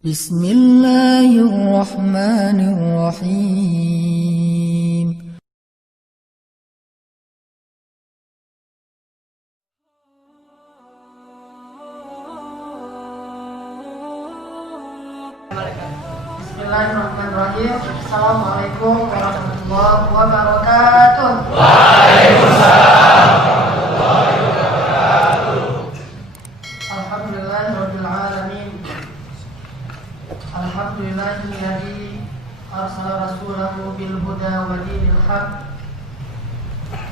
Bismillahirrahmanirrahim. Bismillahirrahmanirrahim. Assalamualaikum warahmatullahi wabarakatuh. Waalaikumsalam warahmatullahi wabarakatuh. Alhamdulillahirabbil alamin. Alhamdulillahilladzi arsala rasulahu bil huda wa dinil haq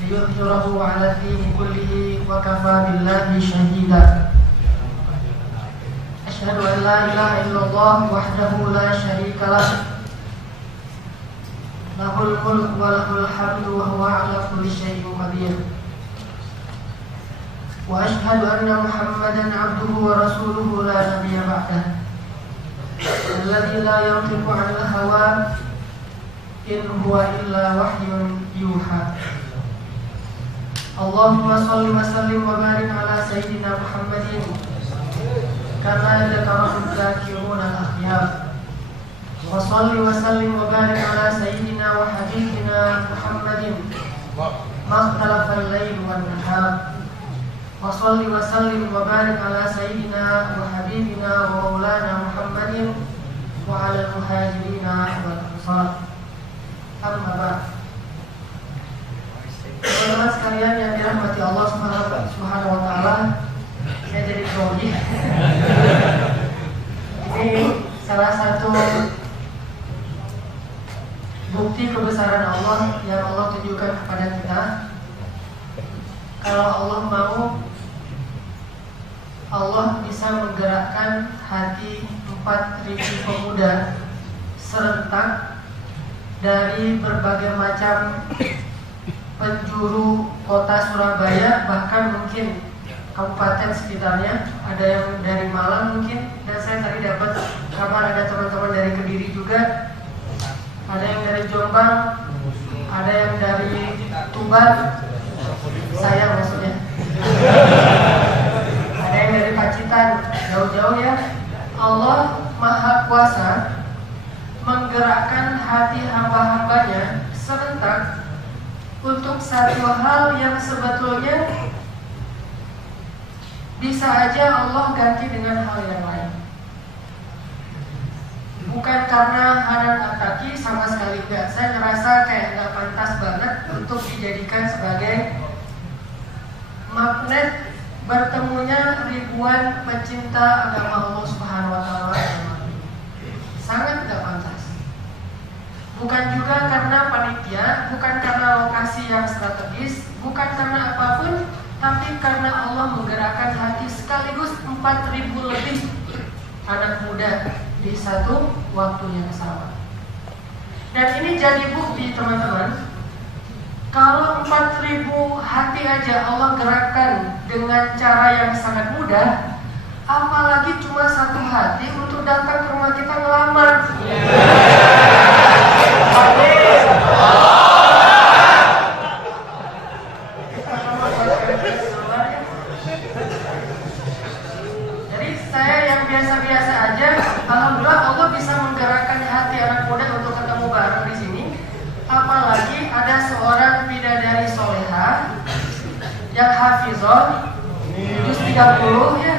liyudhhirahu 'ala dini kullihi wa kafaa billahi shahida. Asyhadu an la ilaha illallah wahdahu la syarika lah. Lahul mulku wa lahul hamdu wa huwa 'ala kulli syai'in qadir. Wa asyhadu anna Muhammadan 'abduhu wa rasuluhu la nabiyya ba'dahu. Alladzi la yantiqu 'anil hawa in huwa illa wahyun yuha. Allahumma shalli wa sallim wa barik 'ala sayyidina Muhammadin kama dzakarahu dzakiruna al-akhyar. Wa shalli wa sallim wa barik 'ala sayyidina wa habibina Muhammadin makhtalafa al-lail wan nahar. Wa shalli wa sallim wa barik 'ala sayyidina wa habibina wa maulana Muhammadin wa 'ala al-muhajirina wal ansar. Amma ba'd. Teman-teman sekalian yang dirahmati Allah Subhanahu wa taala, saya jadi grogi. Ini salah satu bukti kebesaran Allah yang Allah tunjukkan kepada kita. Kalau Allah mau, Allah bisa menggerakkan hati 4.000 pemuda serentak dari berbagai macam penjuru kota Surabaya, bahkan mungkin kabupaten sekitarnya. Ada yang dari Malang mungkin, dan saya tadi dapat kabar ada teman-teman dari Kediri juga, ada yang dari Jombang, ada yang dari Tuban, saya maksudnya, ada yang dari Pacitan, jauh-jauh ya. Allah Maha Kuasa menggerakkan hati hamba-hambanya serentak untuk satu hal yang sebetulnya bisa aja Allah ganti dengan hal yang lain. Bukan karena Hanan Ataki, sama sekali enggak. Saya ngerasa kayak enggak pantas banget untuk dijadikan sebagai magnet bertemunya ribuan pecinta agama Allah Subhanahu wa taala. Sangat enggak pantas. Bukan juga karena panitia, bukan karena lokasi yang strategis, bukan karena apapun, tapi karena Allah menggerakkan hati sekaligus 4.000 lebih anak muda di satu waktu yang sama. Dan ini jadi bukti teman-teman, kalau 4.000 hati aja Allah gerakkan dengan cara yang sangat mudah, apalagi cuma satu hati untuk datang ke rumah kita ngelamar. Jadi saya yang biasa-biasa aja, alhamdulillah Allah bisa menggerakkan hati anak muda untuk ketemu bareng di sini. Apalagi ada seorang bidadari soleha yang hafizon juz 30 ya,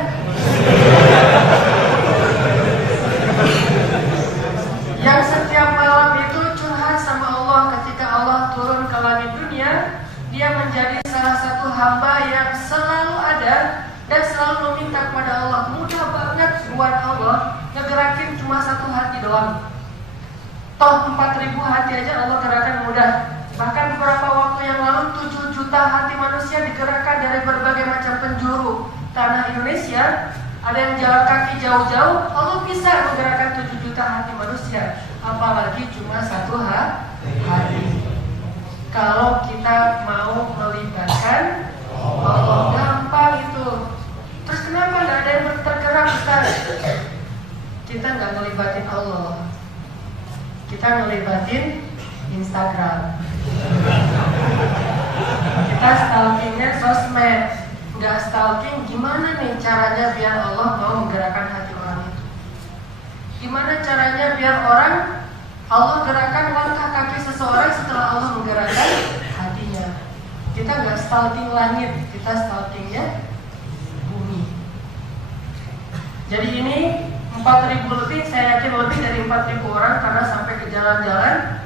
yang setiap malam itu curhat sama Allah. Ketika Allah turun ke langit dunia, dia menjadi salah satu hamba yang selalu ada dan selalu meminta kepada Allah. Mudah banget buat Allah ngegerakin cuma satu hati doang. Toh 4.000 hati aja Allah gerakan mudah. Bahkan beberapa waktu yang lalu 7 juta hati manusia digerakkan dari berbagai macam penjuru tanah Indonesia. Ada yang jalan kaki jauh-jauh, Allah bisa menggerakkan 7 juta hati manusia. Apalagi cuma satu hati. Kalau kita mau melibatkan Allah, gampang itu. Terus kenapa nggak ada yang tergerak, Ustaz? Kita nggak ngelibatin Allah, kita ngelibatin Instagram. Kita stalkingnya sosmed. Nggak stalking, gimana nih caranya biar Allah mau menggerakkan hati orang itu? Gimana caranya biar Allah gerakan langkah kaki seseorang setelah Allah menggerakkan hatinya. Kita nggak stalking langit, kita stalkingnya bumi. Jadi ini 4.000 lebih, saya yakin lebih dari 4.000 orang karena sampai ke jalan-jalan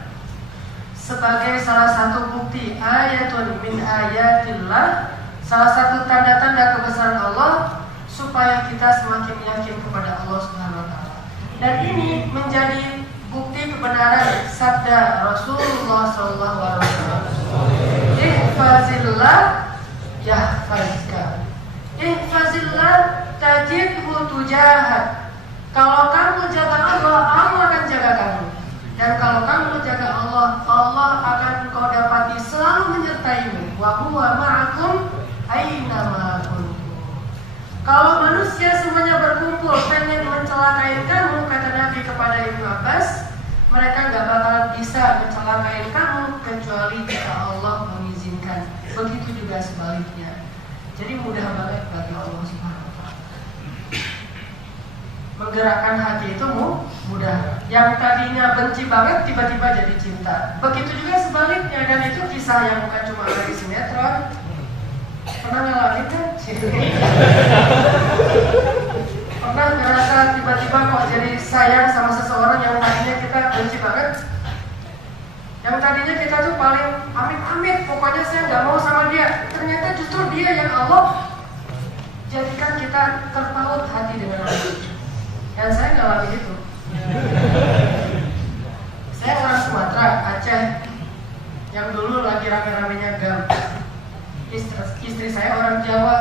sebagai salah satu bukti ayatun min ayatillah, salah satu tanda-tanda kebesaran Allah supaya kita semakin yakin kepada Allah Subhanahu wa taala. Dan ini menjadi bukti kebenaran sabda Rasulullah sallallahu alaihi wasallam. Ihfazillah yahfazka. Ihfazillah tajidhu tujahak. Kalau kamu jaga Allah, Allah akan jaga kamu. Dan kalau kamu jaga Allah, Allah akan kau dapati selalu menyertaimu. Wa huwa ma'akum aina ma kuntum. Kalau manusia semuanya berkumpul pengen mencelakai kamu, kata Nabi kepada Ibnu Abbas, mereka gak bakalan bisa mencelakai kamu kecuali jika Allah mengizinkan. Begitu juga sebaliknya. Jadi mudah banget bagi Allah Subhanahu wa taala. Menggerakkan hati itu mudah. Yang tadinya benci banget tiba-tiba jadi cinta. Begitu juga sebaliknya, dan itu kisah yang bukan cuma ada di sinetron. Pernah ngalamin kan? Pernah ngerasa tiba-tiba kok jadi sayang sama seseorang yang tadinya kita benci banget? Yang tadinya kita tuh paling amit-amit, pokoknya saya nggak mau sama dia. Ternyata justru dia yang Allah jadikan kita terpaut hati dengan Allah. Dan saya ngalamin itu. Saya orang Sumatera, Aceh, yang dulu lagi rame-ramenya GAM. Istri saya orang Jawa.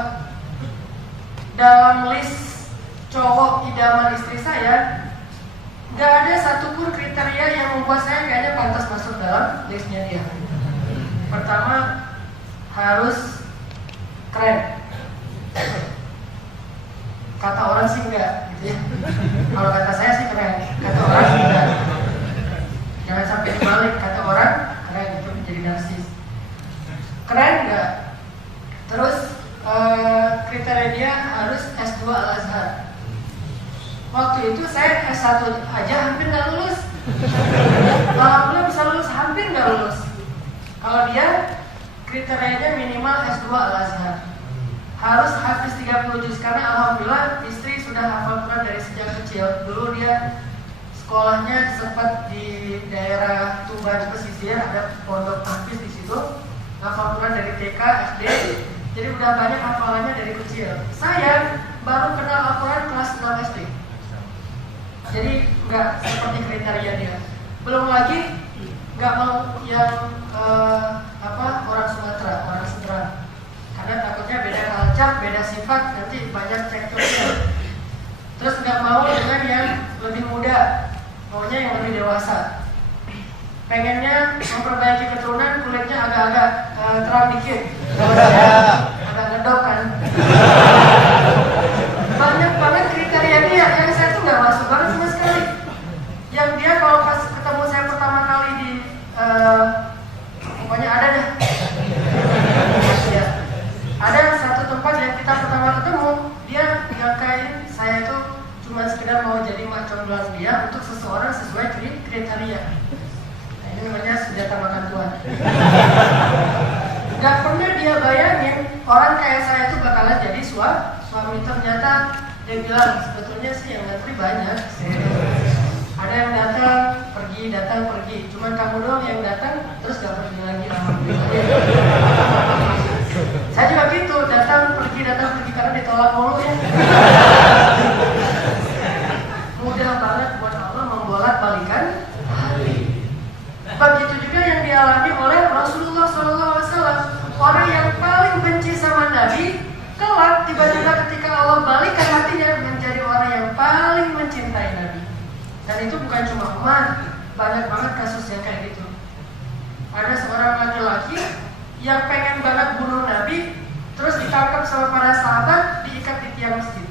Dalam list cowok idaman istri saya, nggak ada satupun kriteria yang membuat saya kayaknya pantas masuk dalam listnya dia. Pertama, harus keren. Kata orang sih enggak, gitu ya. Kalau kata saya sih keren, kata orang sih enggak. Jangan sampai dibalik, kata orang keren itu menjadi narsis. Keren enggak? Terus kriteria dia harus S2 Al-Azhar. Waktu itu saya S1 aja hampir nggak lulus. Alhamdulillah bisa lulus, hampir nggak lulus. Kalau dia kriterianya minimal S2 Al-Azhar. Harus hafiz 30 juz, karena alhamdulillah istri sudah hafal Quran dari sejak kecil. Dulu dia sekolahnya sempat di daerah Tuban pesisir, ada pondok hafiz di situ. Hafal Quran dari TK, SD. Jadi udah banyak hafalannya dari kecil. Saya baru kenal Al-Quran kelas 6 SD. Jadi nggak seperti kriteria dia. Belum lagi nggak mau yang orang Sumatera, orang Seberang. Karena takutnya beda culture, beda sifat, nanti banyak cekcoknya. Terus nggak mau dengan yang lebih muda, maunya yang lebih dewasa. Pengennya memperbaiki keturunan, kulitnya agak-agak terang dikit. Agak ngedok kan. Banyak banget kriteria dia yang saya tuh nggak masuk banget sama sekali. Yang dia kalau pas ketemu saya pertama kali di pokoknya ada deh. Ya. Ada satu tempat yang kita pertama ketemu, dia ngakain saya itu cuma sekedar mau jadi macam dia untuk seseorang sesuai kriteria. Nah, ini namanya senjata makan Tuhan. Gak pernah dia bayangin orang kayak saya itu bakalan jadi suami. Ternyata dia bilang sebetulnya sih yang ngantri banyak. Ada yang datang pergi, cuman kamu doang yang datang terus gak pergi lagi. Saya juga gitu, datang pergi karena ditolak mulu ya. Mudah banget buat Allah membolak-balikan hati. Begitu juga yang dialami oleh Rasulullah SAW. Orang yang paling benci sama Nabi, kelak tiba-tiba ketika Allah balikkan hatinya menjadi orang yang paling mencintai Nabi. Dan itu bukan cuma Umar, banyak banget kasus yang kayak gitu. Ada seorang laki-laki yang pengen banget bunuh Nabi, terus ditangkap sama para sahabat, diikat di tiang masjid.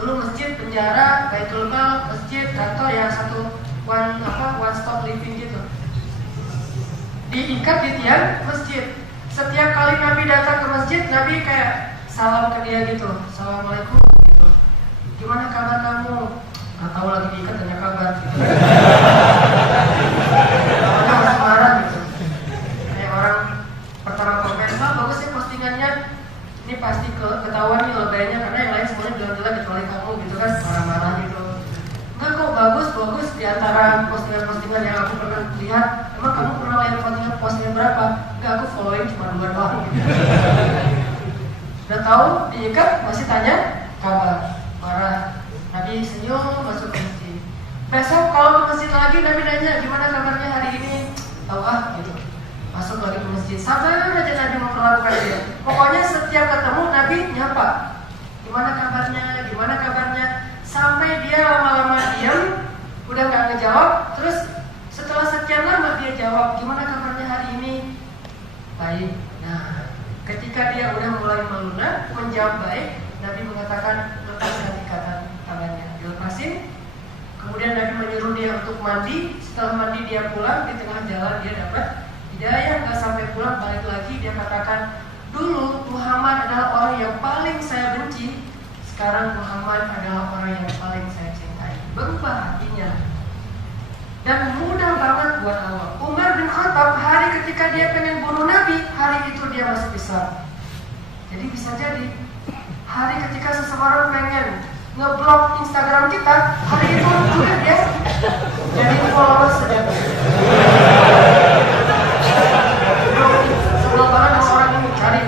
Dulu masjid, penjara, Baitul Mal, masjid, kantor yang satu one stop living gitu. Diikat di tiang masjid. Setiap kali Nabi datang ke masjid, Nabi kayak salam ke dia gitu, assalamualaikum gitu. Gimana kabar kamu? Nggak tahu lagi diikat tanya kabar gitu. Namanya masih marah gitu. Kayak orang pertama komen, "Pak, bagus sih postingannya." Ini pasti ketahuan nih lebaynya karena yang lain semuanya bilang jelek kecuali kamu gitu kan, marah-marah gitu. Enggak kok, bagus di antara postingan-postingan yang aku pernah lihat. Emang kamu pernah lihat postingan berapa? Enggak, aku following cuma 2 doang gitu. Udah tahu diikat masih tanya kabar, marah. Nabi senyum masuk ke masjid. Besok kalau ke masjid lagi Nabi nanya gimana kabarnya hari ini, tahu gitu. Masuk lagi ke masjid, sabar aja Nabi memperlakukan dia. Pokoknya setiap ketemu Nabi nyapa, gimana kabarnya, sampai dia lama-lama diam, udah nggak ngejawab. Terus setelah sekian lama dia jawab, gimana kabarnya hari ini, baik. Nah, ketika dia udah mulai melunak, menjawab baik, Nabi mengatakan lepaskan ikatan tangannya, dilepasin. Kemudian Nabi menyuruh dia untuk mandi. Setelah mandi dia pulang, di tengah jalan dia dapat hidayah, nggak sampai pulang balik lagi dia katakan, dulu Muhammad adalah orang yang paling saya benci, sekarang Muhammad adalah orang yang paling saya cintai. Berubah hatinya dan mudah banget buat Allah. Umar bin Khattab hari ketika dia pengen bunuh Nabi, hari itu dia masuk Islam. Jadi bisa jadi hari ketika seseorang pengen ngeblok Instagram kita, hari itu juga dia jadi followers saja. Sebelum banget sama orang ini cari,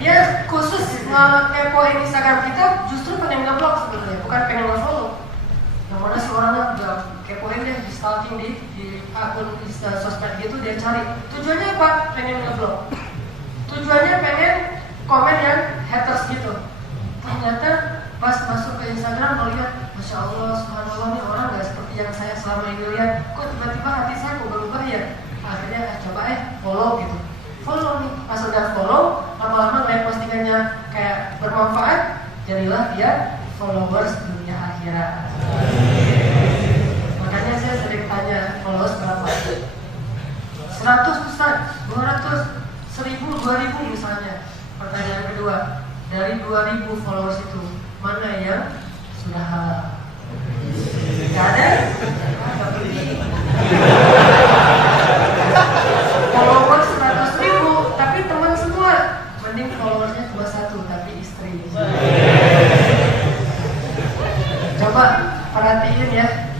dia khusus ngepoin Instagram kita, justru pengen ngeblok sebenarnya, bukan pengen nge-follow. Yang mana si orangnya udah kepoin deh, di stalking di akun sosmed gitu dia cari. Tujuannya apa? Pengen ngeblok. Tujuannya pengen komen yang haters gitu. Ternyata pas masuk ke Instagram melihat, Masya Allah, Subhanallah, nih orang gak seperti yang saya selama ini lihat. Kok tiba-tiba hati saya kok berubah ya? Akhirnya coba follow gitu. Follow nih, pas udah follow, lama-lama ngeliat postingannya kayak bermanfaat, jadilah dia followers dunia akhirat. Makanya saya sering tanya, followers berapa? 100 Ustaz, 200, 1000, 2000 misalnya. Pertanyaan kedua, dari 2000 followers itu, mana yang sudah halal? Gak ada? Gak beli. Followers 100.000, tapi teman semua. Mending followersnya cuma 1, tapi istri. Coba perhatiin ya,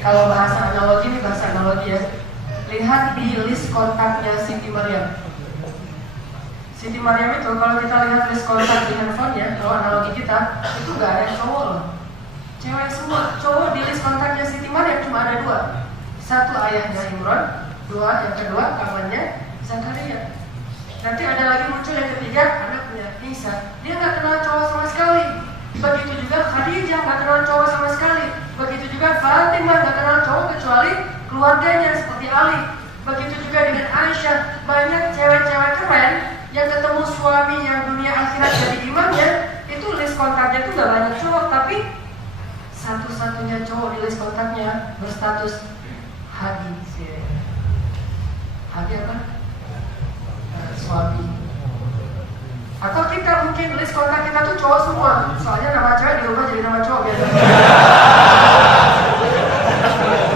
kalau bahasa analogi, ini bahasa analogi ya. Lihat di list kontaknya Siti Maryam. Siti Maryam itu kalau kita lihat list kontak di handphonenya, kalau analogi kita, itu gak ada cowok loh, cewek semua. Cowok di list kontaknya Siti Maryam cuma ada 2. Satu ayahnya Imran, yang kedua pamannya Zakaria. Nanti ada lagi muncul yang ketiga, anaknya Isa. Dia gak kenal cowok sama sekali. Begitu juga Khadijah gak kenal cowok sama sekali. Begitu juga Fatimah gak kenal cowok kecuali keluarganya seperti Ali. Begitu juga dengan Aisyah. Banyak cewek-cewek keren yang ketemu suami yang dunia akhirat jadi imamnya, itu list kontaknya itu gak banyak cowok, tapi satu-satunya cowok di list kontaknya berstatus Hadi. Hadi apa? Suami. Atau kita mungkin list kontak kita tuh cowok semua, soalnya nama cewek dirubah jadi nama cowok biasa.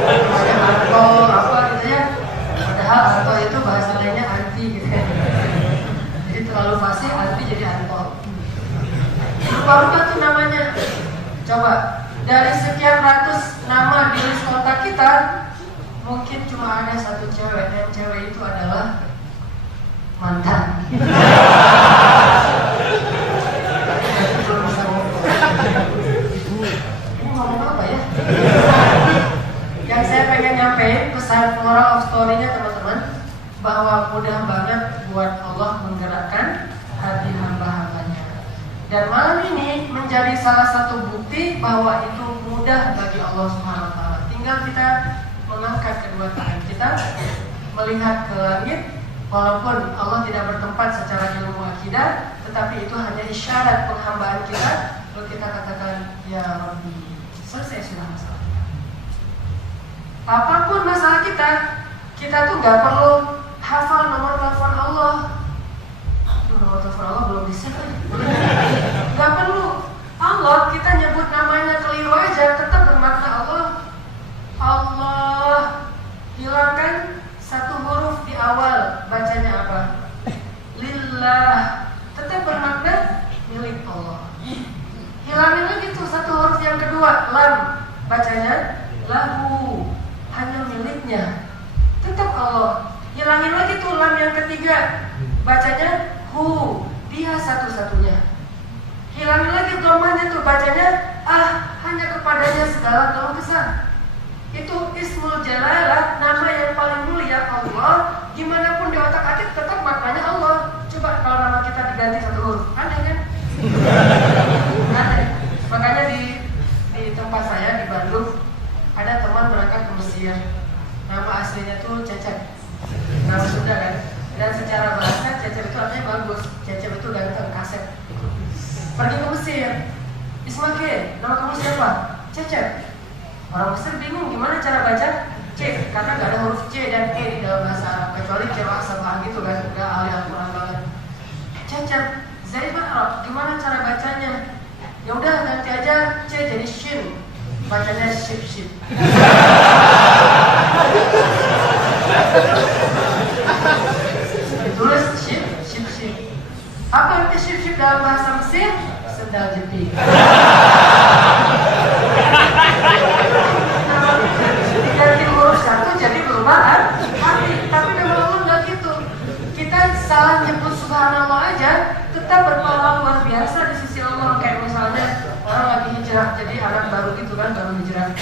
Namanya Anto apa gitu ya. Padahal Anto itu bahasa lainnya anti gitu ya. Jadi terlalu fasih, anti jadi Anto. Berubah tuh namanya. Coba dari sekian ratus nama di list kontak kita, mungkin cuma ada 1 cewek, dan cewek itu adalah mantan. Ini ngomong apa ya? Yang saya pengen nyampein pesan moral of story-nya teman-teman, bahwa mudah banget buat Allah menggerakkan hati hamba-hambanya. Dan malam ini menjadi salah satu bukti bahwa itu mudah bagi Allah Subhanahu wa taala. Tinggal kita mengangkat kedua tangan kita, melihat ke langit. Walaupun Allah tidak bertempat secara ilmu akidah, tetapi itu hanya isyarat penghambaan kita. Lalu kita katakan, ya Rabbi, selesai sudah masalah. Apapun masalah kita tuh gak perlu hafal nomor telepon Allah. Nomor telepon Allah belum bisa. Gak perlu. Allah kita nyebut namanya keliru aja tetap bermakna bacanya lahu, hanya miliknya. Tetap Allah. Hilangin lagi tuh lam yang ketiga, bacanya hu, dia satu-satunya. Hilangin lagi domanya tuh, bacanya hanya kepadanya segala keluh kesah. Itu ismul jalalah, nama yang paling mulia Allah. Gimana pun di otak atik tetap maknanya Allah. Coba kalau nama kita diganti satu huruf, aneh kan? Aneh. Makanya di tempat saya di Bandung ada teman berangkat ke Mesir. Nama aslinya tuh Cecep, nama Sunda kan. Dan secara bahasa Cecep itu artinya bagus. Cecep itu ganteng, kasep. Pergi ke Mesir. Ismail, nama kamu siapa? Cecep. Orang Mesir bingung gimana cara baca C, karena gak ada huruf C dan E di dalam bahasa Arab, kecuali qiraah sabah gitu kan, udah ahli Al-Quran banget. Cecep, Zaid bin Arab, gimana cara bacanya? Ya udah ganti aja C jadi shin, bacanya ship. Ditulis ship. Apa arti ship dalam bahasa Mesir? Sendal jepit. Diganti huruf satu jadi berubah arti. Tapi memang Allah nggak gitu. Kita salah nyebut subhanallah aja tetap berpahala luar biasa di sisi Allah. Kayak misalnya orang lagi hijrah, jadi anak baru gitu kan, baru hijrah.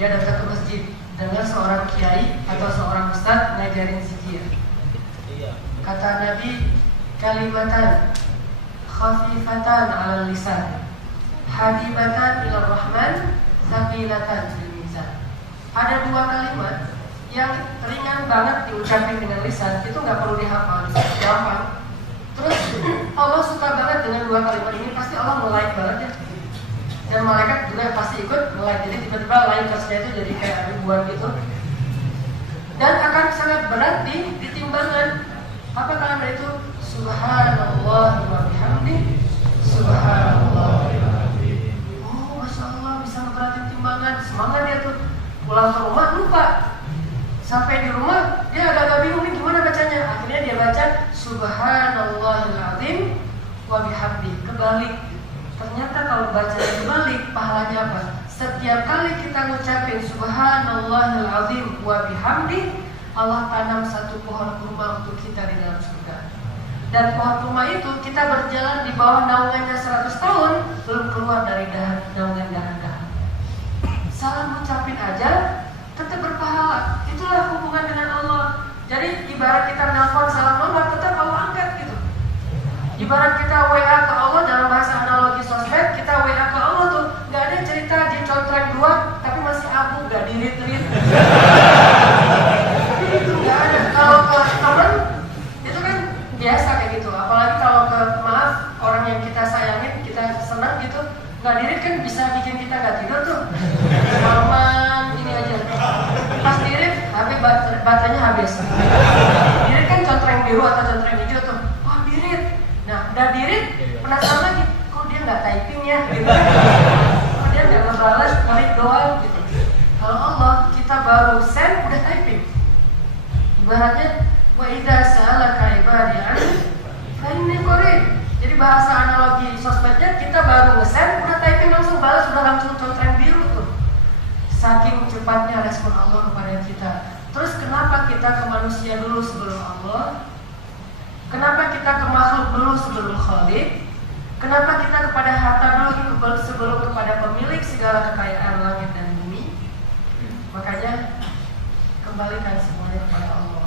Dia datang ke masjid dengan seorang kiai atau seorang ustadz ngajarin zikir. Kata Nabi, kalimatan khafifatan 'alal lisan, hadibatan ila rahman, thaqilatan fil mizan. Ada dua kalimat yang ringan banget diucapin dengan lisan, itu nggak perlu dihafal, gampang. Terus Allah suka banget dengan dua kalimat ini, pasti Allah nge-like banget ya. Dan malaikat juga pasti ikut nge-like, jadi tiba-tiba likersnya itu jadi kayak ribuan gitu. Dan akan sangat berat di timbangan. Apa kalimat itu? Subhanallah wa bihamdi, subhanallah. Oh, masya Allah, bisa ngeberatin timbangan. Semangat dia tuh. Pulang ke rumah lupa. Sampai di rumah dia agak-agak bingung nih gimana bacanya. Akhirnya dia baca subhanallahil azim wa bihamdi. Kebalik. Ternyata kalau bacanya kebalik, pahalanya apa? Setiap kali kita ngucapin subhanallahil azim wa bihamdi, Allah tanam satu pohon kurma untuk kita di dalam surga. Dan pohon kurma itu kita berjalan di bawah naungannya 100 tahun belum keluar dari naungan dahan-dahan. Salah ngucapin aja tetap berpahala. Itulah hubungan dengan Allah. Jadi ibarat kita nelpon salah nomor, tetap Allah angkat gitu. Ibarat kita WA ke Allah dalam bahasa analogi sosmed, kita WA ke Allah tuh nggak ada cerita di contreng 2 tapi masih abu, nggak dirit-rit. Nggak ada. Kalau ke temen itu kan biasa kayak gitu. Apalagi kalau ke orang yang kita sayangin, kita senang gitu, nggak dirit kan bisa bikin kita nggak tidur tuh. Malaman ini aja. Pas dirit, baterainya habis. Dirit kan contreng biru atau contreng hijau tuh. Wah dirit. Nah udah dirit, penasaran lagi. Kok dia nggak typing ya? Gitu. Kok dia nggak ngebalas, ngerit doang gitu. Kalau Allah kita baru send udah typing. Ibaratnya wa idza sa'alaka ibadi anni fa inni qarib. Jadi bahasa analogi sosmednya kita baru nge-send udah typing langsung balas, udah langsung contreng biru tuh. Saking cepatnya respon Allah kepada kita. Terus kenapa kita ke manusia dulu sebelum Allah? Kenapa kita ke makhluk dulu sebelum Khalik? Kenapa kita kepada harta dulu sebelum kepada pemilik segala kekayaan langit dan bumi? Makanya kembalikan semuanya kepada Allah.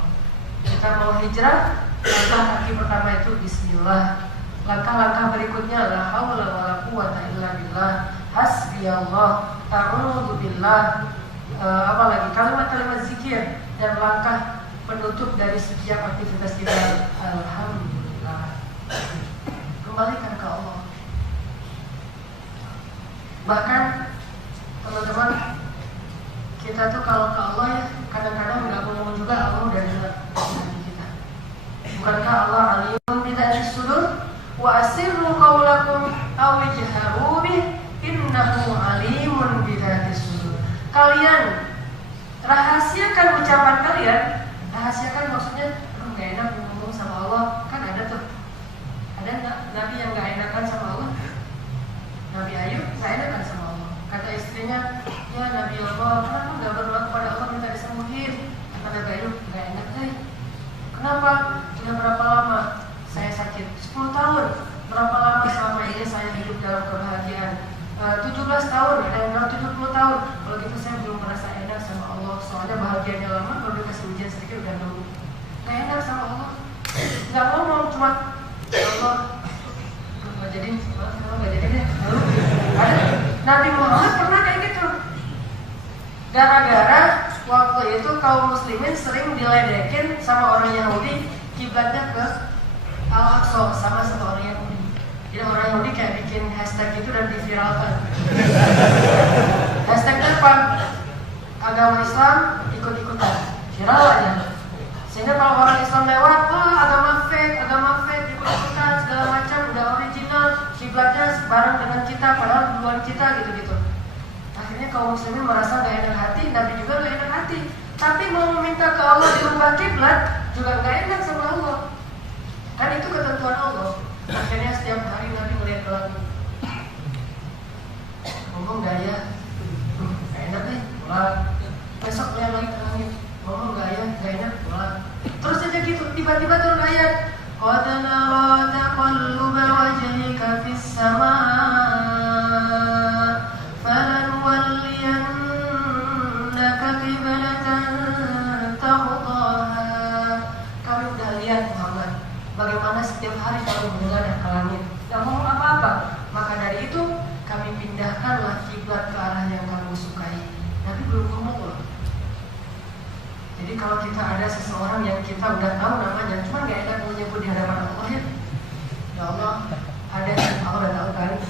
Kita mau hijrah, langkah kaki pertama itu Bismillah. Langkah-langkah berikutnya la haula wala quwwata illa billah, hasbiyallah, a'udzu billah, apalagi kalimat-kalimat zikir dan langkah penutup dari setiap aktivitas kita. Alhamdulillah. Kembalikan ke Allah. Bahkan teman-teman, kita tuh kalau ke Allah ya kadang-kadang nggak ngomong juga Allah udah dengar kita. Bukankah Allah alimun bidzati sudur? Wa asirru qaulakum aw ijharu bih innahu alimun bidzati sudur. Kalian rahasiakan ucapan kalian. Rahasiakan maksudnya enggak enak ngomong sama Allah. Kan ada tuh. Ada nabi yang enggak enakan sama Allah? Nabi Ayub enggak enakan sama Allah. Kata istrinya, ya Nabi Allah, kenapa nggak berdoa kepada Allah minta disembuhin? Kata Gayung, nggak enak deh. Kenapa? Sudah berapa lama saya sakit? 10 tahun. Berapa lama selama ini saya hidup dalam kebahagiaan? 17 tahun, ada yang bilang 70 tahun. Kalau gitu saya belum merasa enak sama Allah. Soalnya bahagianya lama, baru dikasih ujian sedikit udah nunggu. Gak enak sama Allah. Gak ngomong, cuma ya Allah, gak jadi, gak jadi deh. Lalu ada Nabi Muhammad pernah kayak gitu. Gara-gara waktu itu kaum muslimin sering diledekin sama orang Yahudi, kiblatnya ke Al-Aqsa sama orang Yahudi. Jadi orang Yahudi kayak bikin hashtag itu dan diviralkan. Hashtagnya apa? Agama Islam ikut-ikutan, viral aja. Sehingga kalau orang Islam lewat, wah agama fake, ikut-ikutan segala macam, udah original, kiblatnya bareng dengan kita, padahal duluan kita gitu-gitu. Akhirnya kaum muslimin merasa gak enak hati, Nabi juga gak enak hati. Tapi mau meminta ke Allah dirubah kiblat juga gak enak sama Allah. Kan itu ketentuan Allah. Akhirnya setiap hari Nabi melihat ke langit. Ngomong gak ya? Gak enak deh, pulang. Besok lihat lagi ke langit. Ngomong gak ya? Gak enak, pulang. Terus aja gitu, tiba-tiba turun ayat. Qad nara taqalluba wajhika fis samaa falanwalliyannaka qiblatan tardaha. Kami udah lihat Muhammad bagaimana setiap hari kamu menghadap ke langit, gak ngomong apa-apa. Maka dari itu kami pindahkanlah kiblat ke arah yang kamu sukai. Nabi belum ngomong loh. Jadi kalau kita ada seseorang yang kita udah tahu namanya, cuma gak enak menyebut di hadapan Allah ya. Ya Allah, ada yang Allah udah tahu kan.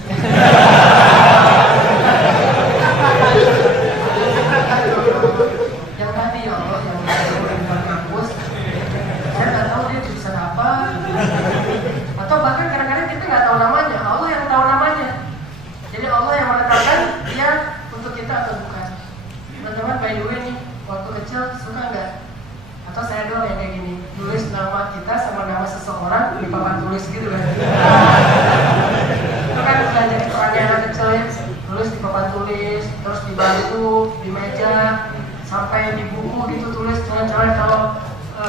Yang tadi ya Allah, yang di kampus, saya nggak tahu dia jurusan apa. Atau bahkan kadang-kadang kita nggak tahu namanya, Allah yang tahu namanya. Jadi Allah yang menetapkan dia untuk kita atau bukan. Teman-teman, by the way nih, waktu kecil suka nggak? Atau saya doang yang kayak gini, tulis nama kita sama nama seseorang di papan tulis gitu kan? Itu kan udah jadi perannya anak kecil ya, tulis di papan tulis, terus di bangku, di meja, sampai di buku gitu tulis. Jangan-jangan kalau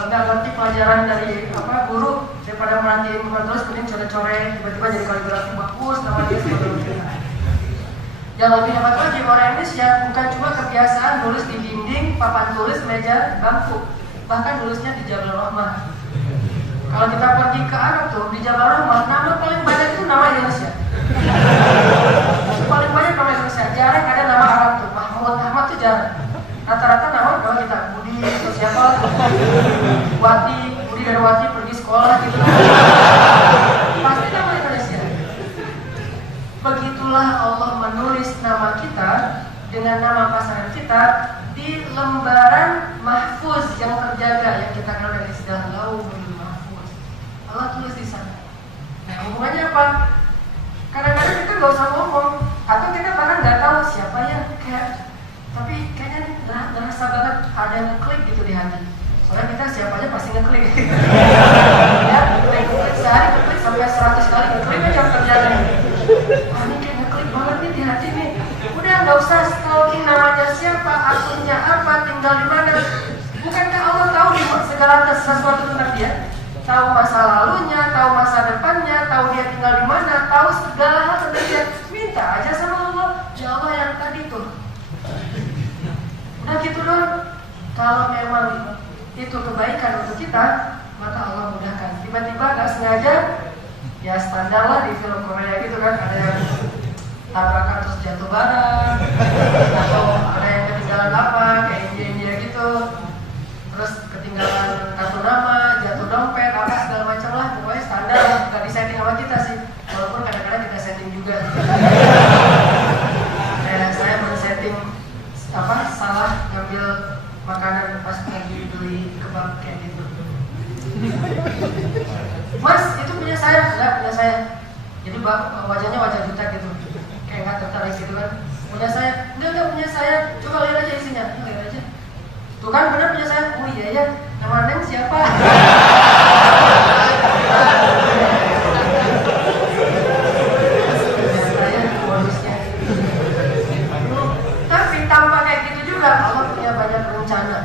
nggak ngerti pelajaran dari guru, daripada merhatiin papan tulis, mending coret-coret, tiba-tiba jadi kaligrafi bagus nama dia seperti. Yang lebih hebat lagi orang Indonesia bukan cuma kebiasaan nulis di dinding, papan tulis, meja, bangku, bahkan nulisnya di Jabal Rahmah. Kalau kita pergi ke Arab tuh, di Jabal Rahmah nama paling banyak itu nama Indonesia. Paling banyak nama Indonesia, jarang ada nama Arab tuh. Mahmud, Ahmad tuh jarang. Rata-rata nama kita Budi atau siapa, Wati, Budi dan Wati pergi sekolah gitu. Pasti nama Indonesia. Begitulah Allah menulis nama kita dengan nama pasangan kita di lembaran mahfuz yang terjaga, yang kita kenal dari istilah lauhul mahfuz. Allah tulis di sana. Nah, hubungannya apa? Kadang-kadang kita nggak usah ngomong, atau kita bahkan nggak tahu siapa yang tapi kayaknya ngerasa banget ada yang ngeklik gitu di hati. Soalnya kita siapa aja pasti ngeklik. Ya, ngeklik sehari ngeklik sampai 100 kali ngeklik aja terjadi. Ini kayak ngeklik banget nih di hati nih. Udah nggak usah stalking namanya siapa, akunnya apa, tinggal di mana. Bukankah Allah tahu segala sesuatu tentang dia? Tahu masa lalunya, tahu masa depannya, tahu dia tinggal di mana, tahu segala hal tentang dia. Minta aja sama Allah, ya Allah yang tadi tuh. Udah gitu dong. Kalau memang itu kebaikan untuk kita, maka Allah mudahkan. Tiba-tiba nggak sengaja, ya standar lah di film Korea gitu kan, ada yang tabrakan terus jatuh barang, atau ada yang ketinggalan apa, kayak India gitu, terus ketinggalan kartu nama, jatuh dompet, apa segala macam lah, pokoknya standar lah, nggak disetting sama kita sih, walaupun kadang-kadang kita setting juga. Kayak saya men-setting salah ngambil makanan pas lagi beli kebab kayak gitu. Mas, itu punya saya? Enggak, punya saya. Jadi wajahnya wajah juta gitu, kayak nggak tertarik gitu kan. Punya saya? Enggak punya saya. Coba lihat aja isinya. Lihat aja. Tuh kan benar punya saya. Oh iya ya. Nama Neng siapa? juga Allah punya banyak rencana.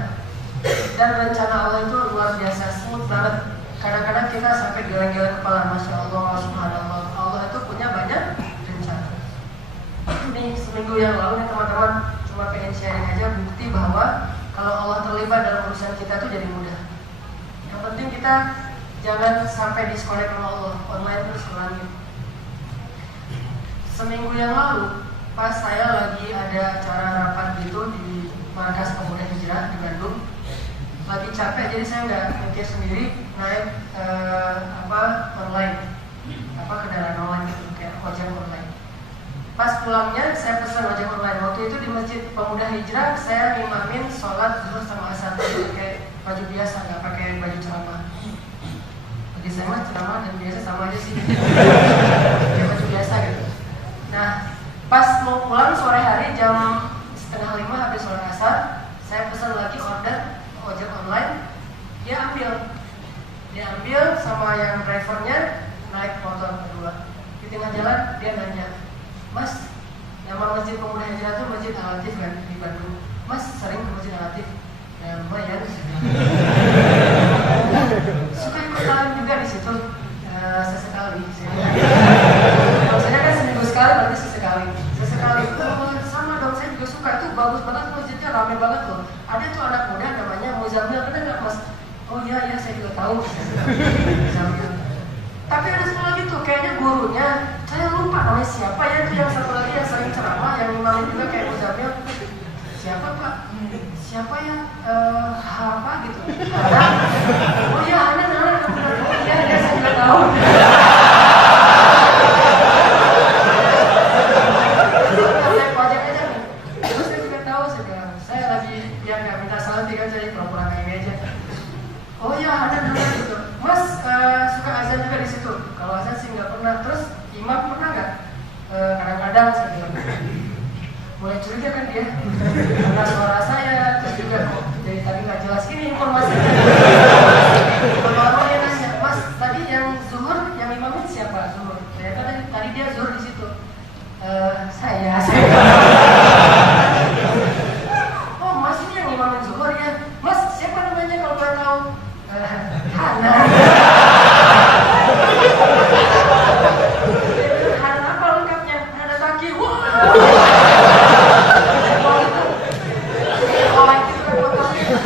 Dan rencana Allah itu luar biasa, smooth banget. Kadang-kadang kita sampai geleng-geleng kepala, Masya Allah, Subhanallah. Allah itu punya banyak rencana. Nih seminggu yang lalu nih teman-teman, cuma pengen sharing aja bukti bahwa kalau Allah terlibat dalam urusan kita tuh jadi mudah. Yang penting kita jangan sampai disconnect sama Allah, online terus lanjut. Seminggu yang lalu, pas saya lagi ada acara rapat gitu di Markas Pemuda Hijrah di Bandung, lagi capek jadi saya nggak mikir sendiri, naik online, kendaraan online gitu kayak ojek online. Pas pulangnya saya pesan ojek online. Waktu itu di Masjid Pemuda Hijrah saya ngimamin sholat zuhur sama asar pakai baju biasa, nggak pakai baju ceramah. Bagi saya mah ceramah dan biasa sama aja sih, pakai baju biasa gitu. Nah, pas mau pulang sore hari jam 4:30 habis sholat asar, saya pesan lagi order ojek online. Dia ambil sama yang drivernya naik motor berdua. Di tengah jalan dia nanya, Mas, nama Masjid Pemuda Hijrah itu Masjid Al-Latif kan di Bandung. Mas sering ke Masjid Al-Latif? Ya lumayan. Suka ikut talim juga di situ, sesekali. Maksudnya kan seminggu sekali, berarti sesekali. Sama dong, saya juga suka. Itu bagus banget masjidnya, rame banget loh. Ada tuh anak muda namanya Muzamil, bener nggak Mas? Oh iya, saya juga tahu. Muzamil. Tapi ada satu lagi tuh, kayaknya gurunya, saya lupa namanya siapa ya, itu yang satu lagi yang sering ceramah, yang imamin juga kayak Muzamil. Siapa Pak? Siapa ya? Apa gitu? Oh iya, Ana. Iya, saya juga tahu. Saya pajak aja nih. Terus saya juga tahu, saya lagi biar nggak minta salam, kan saya pura-pura kayak aja. Oh iya, Ana gitu. Mas suka azan juga di situ. Kalau azan sih nggak pernah. Terus imam pernah nggak? Kadang-kadang saya bilang. Mulai curiga kan dia, karena suara saya, terus juga dari tadi nggak jelas ini informasinya. Baru dia nanya, Mas tadi yang zuhur, yang imamin siapa zuhur? Ternyata tadi dia zuhur di situ. Saya. Oh Mas ini yang imamin zuhur ya? Mas siapa namanya kalau boleh tahu? Hana. Hana apa lengkapnya? Hana Taki.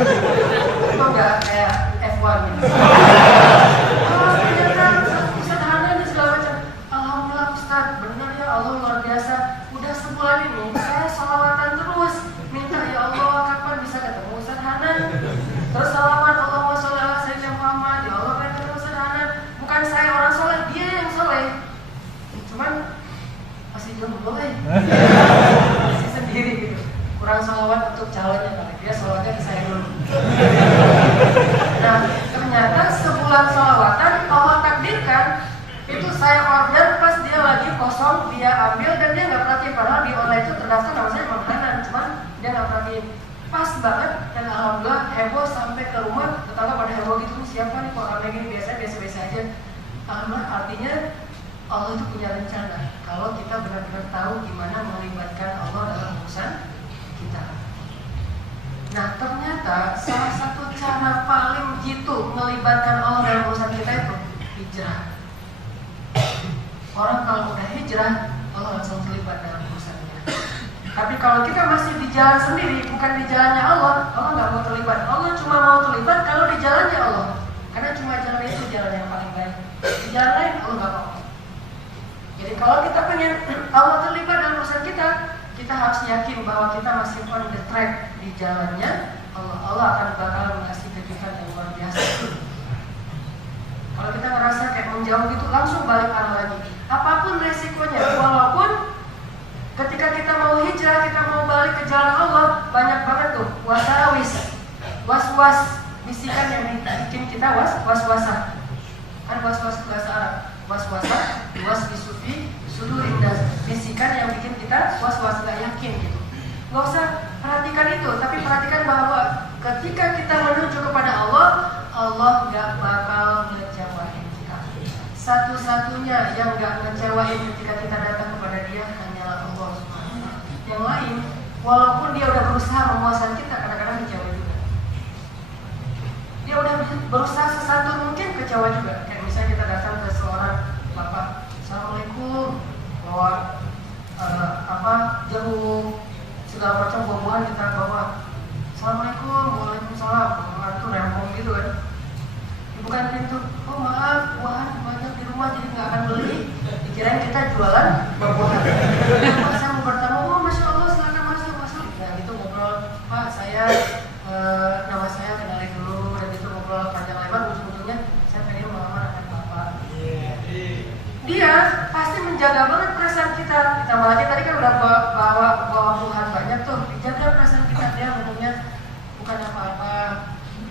Itu enggak kayak F1 gitu. Ternyata Ustaz Hana ini segala macam. Alhamdulillah Ustaz, benar ya Allah luar biasa. Udah sebulan ini saya salawatan terus, minta ya Allah kapan bisa ketemu Ustaz Hana. Terus salawat Allahumma sholli ala sayyidina Muhammad, ya Allah pengen ketemu Ustaz Hana. Bukan saya orang soleh, dia yang soleh. Cuman masih belum boleh. Masih sendiri gitu. Kurang salawat untuk calonnya kali, dia salawatnya ke saya dulu. Nah, ternyata sebulan salawatan Allah takdirkan itu saya order pas dia lagi kosong, dia ambil dan dia nggak perhatiin. Padahal di online itu terdaftar nama saya Imam Hanan, cuman dia nggak perhatiin. Pas banget dan alhamdulillah heboh sampai ke rumah, tetangga pada heboh gitu, siapa nih kok ramai gini, biasa-biasa aja. Alhamdulillah, artinya Allah itu punya rencana kalau kita benar-benar tahu gimana melibatkan Allah dalam urusan kita. Nah ternyata salah satu cara paling jitu melibatkan Allah dalam urusan kita itu hijrah. Orang kalau udah hijrah, Allah langsung terlibat dalam urusannya. Tapi kalau kita masih di jalan sendiri, bukan di jalannya Allah, Allah nggak mau terlibat. Allah cuma mau terlibat kalau di jalannya Allah. Karena cuma jalan itu jalan yang paling baik. Di jalan lain Allah nggak mau. Jadi kalau kita pengen Allah terlibat dalam urusan kita, kita harus yakin bahwa kita masih on the track di jalannya Allah. Allah akan bakal mengasih kejutan yang luar biasa. Kalau kita ngerasa kayak menjauh gitu, langsung balik arah lagi. Apapun resikonya, walaupun ketika kita mau hijrah, kita mau balik ke jalan Allah, banyak banget tuh was-was, bisikan yang bikin kita was-wasan. Kan was-was bahasa Arab, was-wasa, was bisufi, sudurin, bisikan yang bikin kita was-was, gak yakin gitu. Gak usah perhatikan itu, tapi perhatikan bahwa ketika kita menuju kepada Allah, Allah gak bakal ngecewain kita. Satu-satunya yang gak ngecewain ketika kita datang kepada Dia hanyalah Allah SWT. Yang lain, walaupun dia udah berusaha memuaskan kita, kadang-kadang kecewa juga. Dia udah berusaha sesantun mungkin, kecewa juga. Kayak misalnya kita datang ke seorang bapak, assalamualaikum, bawa jeruk, segala macam buah-buahan kita bawa. Assalamualaikum, waalaikumsalam. Itu rempong gitu kan. Dibukain pintu, oh maaf, buahan banyak di rumah jadi nggak akan beli. Dikirain kita jualan buah-buahan. Pak, saya mau bertamu, oh masya Allah, silakan masuk. Nah gitu ngobrol, Pak saya nama saya kenalin dulu, dan itu ngobrol panjang lebar, ujung-ujungnya saya pengen melamar anak bapak. Dia pasti menjaga banget perasaan kita. Ditambah lagi tadi kan udah bawa buah banyak tuh, dijaga perasaan kita. Dia ngomongnya bukan apa-apa.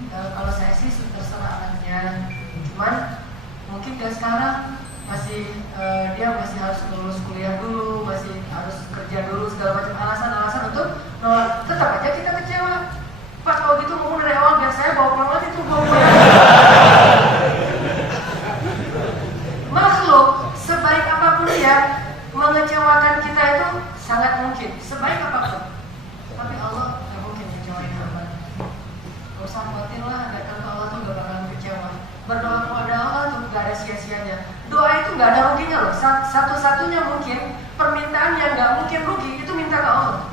Kalau saya sih terserah anaknya. Cuman mungkin dia sekarang dia masih harus lulus kuliah dulu, masih harus kerja dulu, segala macam alasan-alasan untuk nolak. Tetap aja kita kecewa. Pak kalau gitu ngomong dari awal biar saya bawa pulang lagi tuh buah-buahan. Makhluk sebaik apapun dia mengecewakan kita itu sangat mungkin, sebaik apapun. Tapi Allah nggak mungkin ngecewain hamba. Gak usah khawatir lah, datang ke Allah tuh gak bakalan kecewa. Berdoa kepada Allah tuh gak ada sia-sianya. Doa itu gak ada ruginya loh. Satu-satunya mungkin permintaan yang gak mungkin rugi itu minta ke Allah.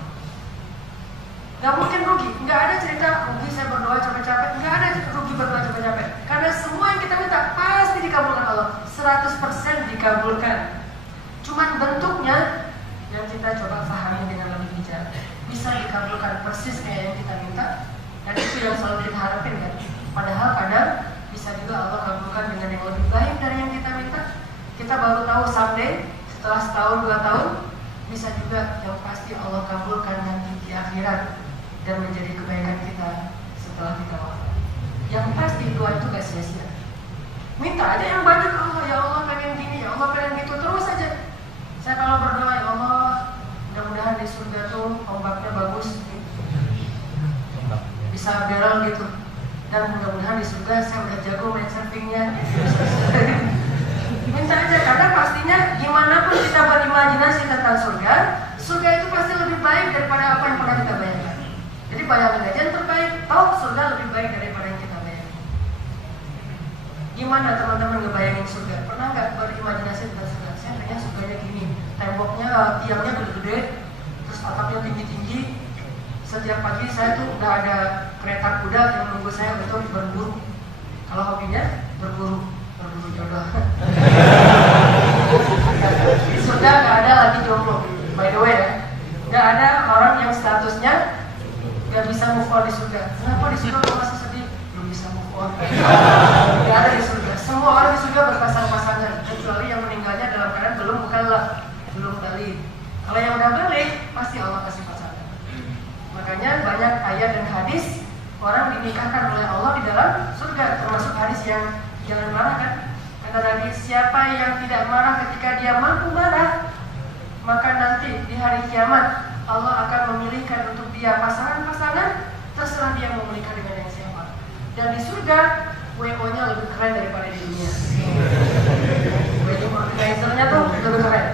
Gak mungkin rugi. Gak ada cerita rugi saya berdoa capek-capek. Gak ada rugi berdoa capek-capek. Karena semua yang kita minta pasti dikabulkan Allah. 100% dikabulkan. Cuman bentuknya yang kita coba pahami dengan lebih bijak. Bisa dikabulkan persis kayak yang kita minta. Dan itu yang selalu kita harapin kan. Padahal kadang bisa juga Allah kabulkan dengan yang lebih baik dari yang kita minta. Kita baru tahu someday, setelah setahun 2 tahun, bisa juga yang pasti Allah kabulkan nanti di akhirat dan menjadi kebaikan kita setelah kita wafat. Yang pasti doa itu gak sia-sia. Minta aja yang banyak ke Allah, ya Allah pengen gini, ya Allah pengen gitu, terus aja. Saya kalau berdoa, ya Allah mudah-mudahan di surga tuh ombaknya bagus, bisa barrel gitu, dan mudah-mudahan di surga saya udah jago main surfingnya. Minta aja, karena pastinya gimana pun kita berimajinasi tentang surga, surga itu pasti lebih baik daripada apa yang pernah kita bayangkan. Jadi bayangin aja yang terbaik, tahu surga lebih baik daripada yang kita bayangkan. Gimana teman-teman ngebayangin surga? Pernah nggak berimajinasi tentang surga? Saya pengen surganya gini, temboknya, tiangnya gede-gede, terus atapnya tinggi-tinggi. Setiap pagi saya tuh udah ada kereta kuda yang nunggu saya untuk berburu. Kalau hobinya berburu jodoh. Di surga gak ada lagi jomblo, by the way ya. Gak ada orang yang statusnya gak bisa move on di surga. Kenapa di surga kok masih sedih? Belum bisa move on. Gak ada di surga. Semua orang di surga berpasang-pasangan, kecuali yang meninggalnya dalam keadaan belum balik. Kalau yang udah balik, pasti Allah kasih pasangan. Makanya banyak ayat dan hadis orang dinikahkan oleh Allah di dalam surga, termasuk hadis yang jangan marah kan. Kata Nabi, siapa yang tidak marah ketika dia mampu marah, maka nanti di hari kiamat Allah akan memilihkan untuk dia pasangan-pasangan, terserah dia mau menikah dengan yang siapa. Dan di surga WO-nya lebih keren daripada di dunia. Wedding organizer-nya tuh lebih keren.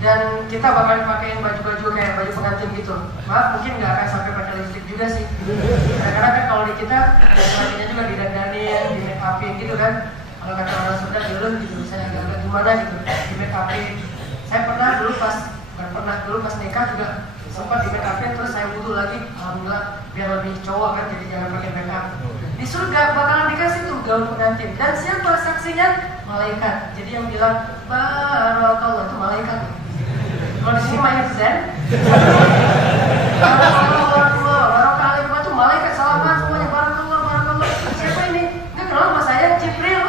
Dan kita bakalan pakein baju-baju kayak baju pengantin gitu. Maaf, mungkin nggak akan sampai pakai lipstick juga sih. Kadang-kadang kan kalau di kita, pengantinnya juga didandanin, di make upin gitu kan. Kalau kata orang Sunda, dulu gitu, saya agak-agak gimana gitu, di make upin. Saya dulu pas nikah juga sempat di make upin, terus saya wudhu lagi, alhamdulillah biar lebih cowok kan, jadi jangan pakai make up. Di surga bakalan dikasih tuh gaun pengantin. Dan siapa saksinya? Malaikat. Jadi yang bilang barakallah itu malaikat. Kalau di sini main zen, barakallah itu malaikat, salaman semuanya barakallah. Siapa ini? Nggak kenal sama saya, Jibril.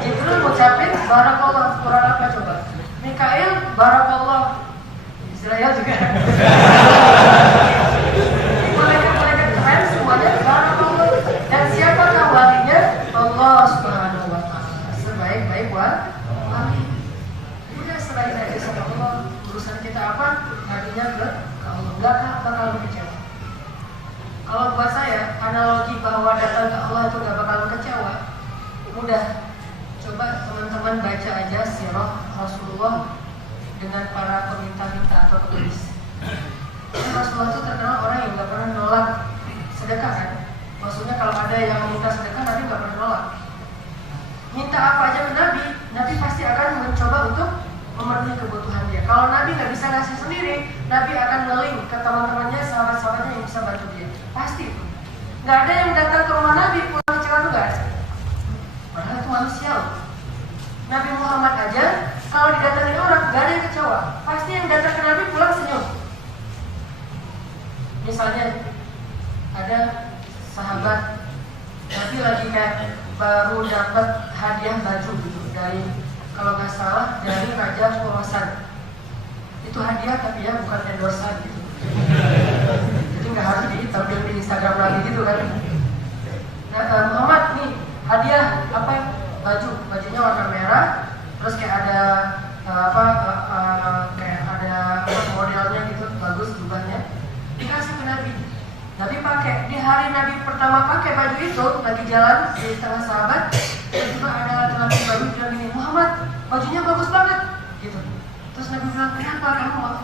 Jibril ngucapin barakallah, Quran apa coba? Mikail barakallah, Israel juga. Malaikat keren semuanya barakallah. Dan siapakah walinya? Allah Subhanahu wa Ta'ala. Sebaik-baik wali. Udah serahin aja sama Allah. Urusan kita apa? Hadinya ke Allah. Gak bakal kecewa. Kalau buat saya, analogi bahwa datang ke Allah itu gak bakal kecewa mudah. Coba teman-teman baca aja sirah Rasulullah dengan para peminta-minta atau penulis. Rasulullah itu terkenal orang yang nggak pernah nolak sedekah kan. Maksudnya kalau ada yang minta sedekah, Nabi nggak pernah nolak. Minta apa aja ke Nabi, Nabi pasti akan mencoba untuk memenuhi kebutuhan dia. Kalau Nabi nggak bisa ngasih sendiri, Nabi akan ngeling ke teman-temannya, sahabat-sahabatnya yang bisa bantu dia. Pasti itu. Nggak ada yang datang ke rumah Nabi pulang kecewa tuh nggak ada. Padahal itu manusia loh. Nabi Muhammad aja kalau didatangi orang nggak ada yang kecewa. Pasti yang datang ke Nabi pulang senyum. Misalnya ada sahabat Nabi lagi kayak baru dapat hadiah baju gitu dari, kalau nggak salah, dari Raja Khurasan. Itu hadiah tapi ya bukan endorsean gitu. Jadi nggak harus ditampil di Instagram lagi gitu kan. Nah, Muhammad nih hadiah apa? Bajunya warna merah, terus kayak ada kayak ada modelnya gitu, bagus jubahnya. Dikasih ke Nabi. Nabi pakai. Di hari Nabi pertama pakai baju itu, lagi jalan di tengah sahabat, tiba-tiba ada laki-laki baru bilang gini, Muhammad, bajunya bagus banget, gitu. Terus Nabi bilang, kenapa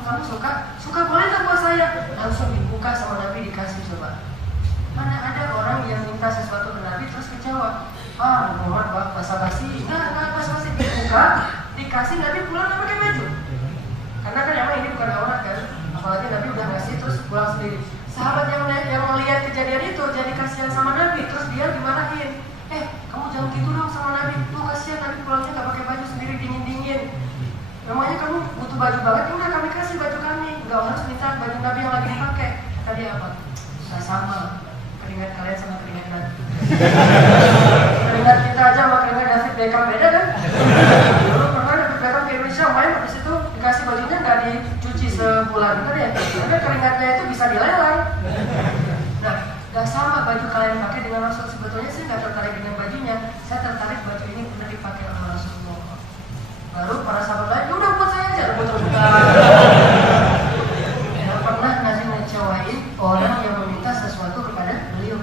kamu suka? Suka boleh nggak buat saya? Langsung dibuka sama Nabi, dikasih. Coba. Mana ada orang yang minta sesuatu ke Nabi terus kecewa? Muhammad basa-basi, nggak basa-basi, dibuka, dikasih, Nabi pulang nggak pakai baju. Karena kan emang ini bukan aurat kan, apalagi Nabi udah ngasih terus pulang sendiri. Sahabat yang melihat kejadian itu jadi kasihan sama Nabi, terus dia dimarahin. Kamu jangan gitu dong sama Nabi, tuh kasihan Nabi pulangnya nggak pakai baju sendiri, dingin-dingin. Namanya kamu butuh baju banget, ya udah kami kasih baju kami, nggak harus minta baju Nabi yang lagi dipakai. Kata dia apa? Nggak sama, keringat kalian sama keringat Nabi. Keringat kita aja sama keringat David Beckham beda kan? Dulu pernah David Beckham ke Indonesia main, habis itu dikasih bajunya nggak dicuci sebulan kan ya? Karena keringatnya itu bisa dilelang. Nah, nggak sama baju kalian pakai dengan Rasul. Sebetulnya saya nggak tertarik dengan bajunya, saya tertarik baju ini pernah dipakai oleh Rasulullah. Baru para sahabat lain, ya udah buat saya aja, rebut-rebutan. Nggak pernah Nabi ngecewain orang yang meminta sesuatu kepada beliau.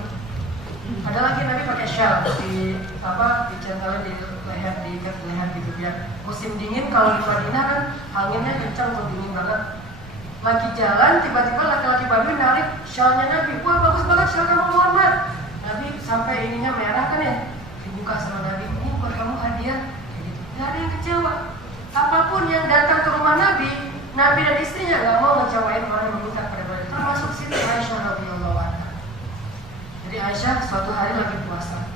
Ada lagi Nabi pakai shawl dicentalin di leher, diikat di leher gitu biar musim dingin. Kalau di Madinah kan anginnya kencang tuh, dingin banget. Lagi jalan tiba-tiba laki-laki babi narik shawlnya Nabi. Wah, bagus banget shawl kamu Muhammad. Nabi sampai ininya merah kan ya, dibuka sama Nabi. Ini buat kamu hadiah. Kayak gitu. Gak ada yang kecewa. Apapun yang datang ke rumah Nabi, Nabi dan istrinya gak mau ngecewain orang yang meminta kepada beliau. Termasuk Siti Aisyah radhiyallahu anha. Jadi Aisyah suatu hari lagi puasa.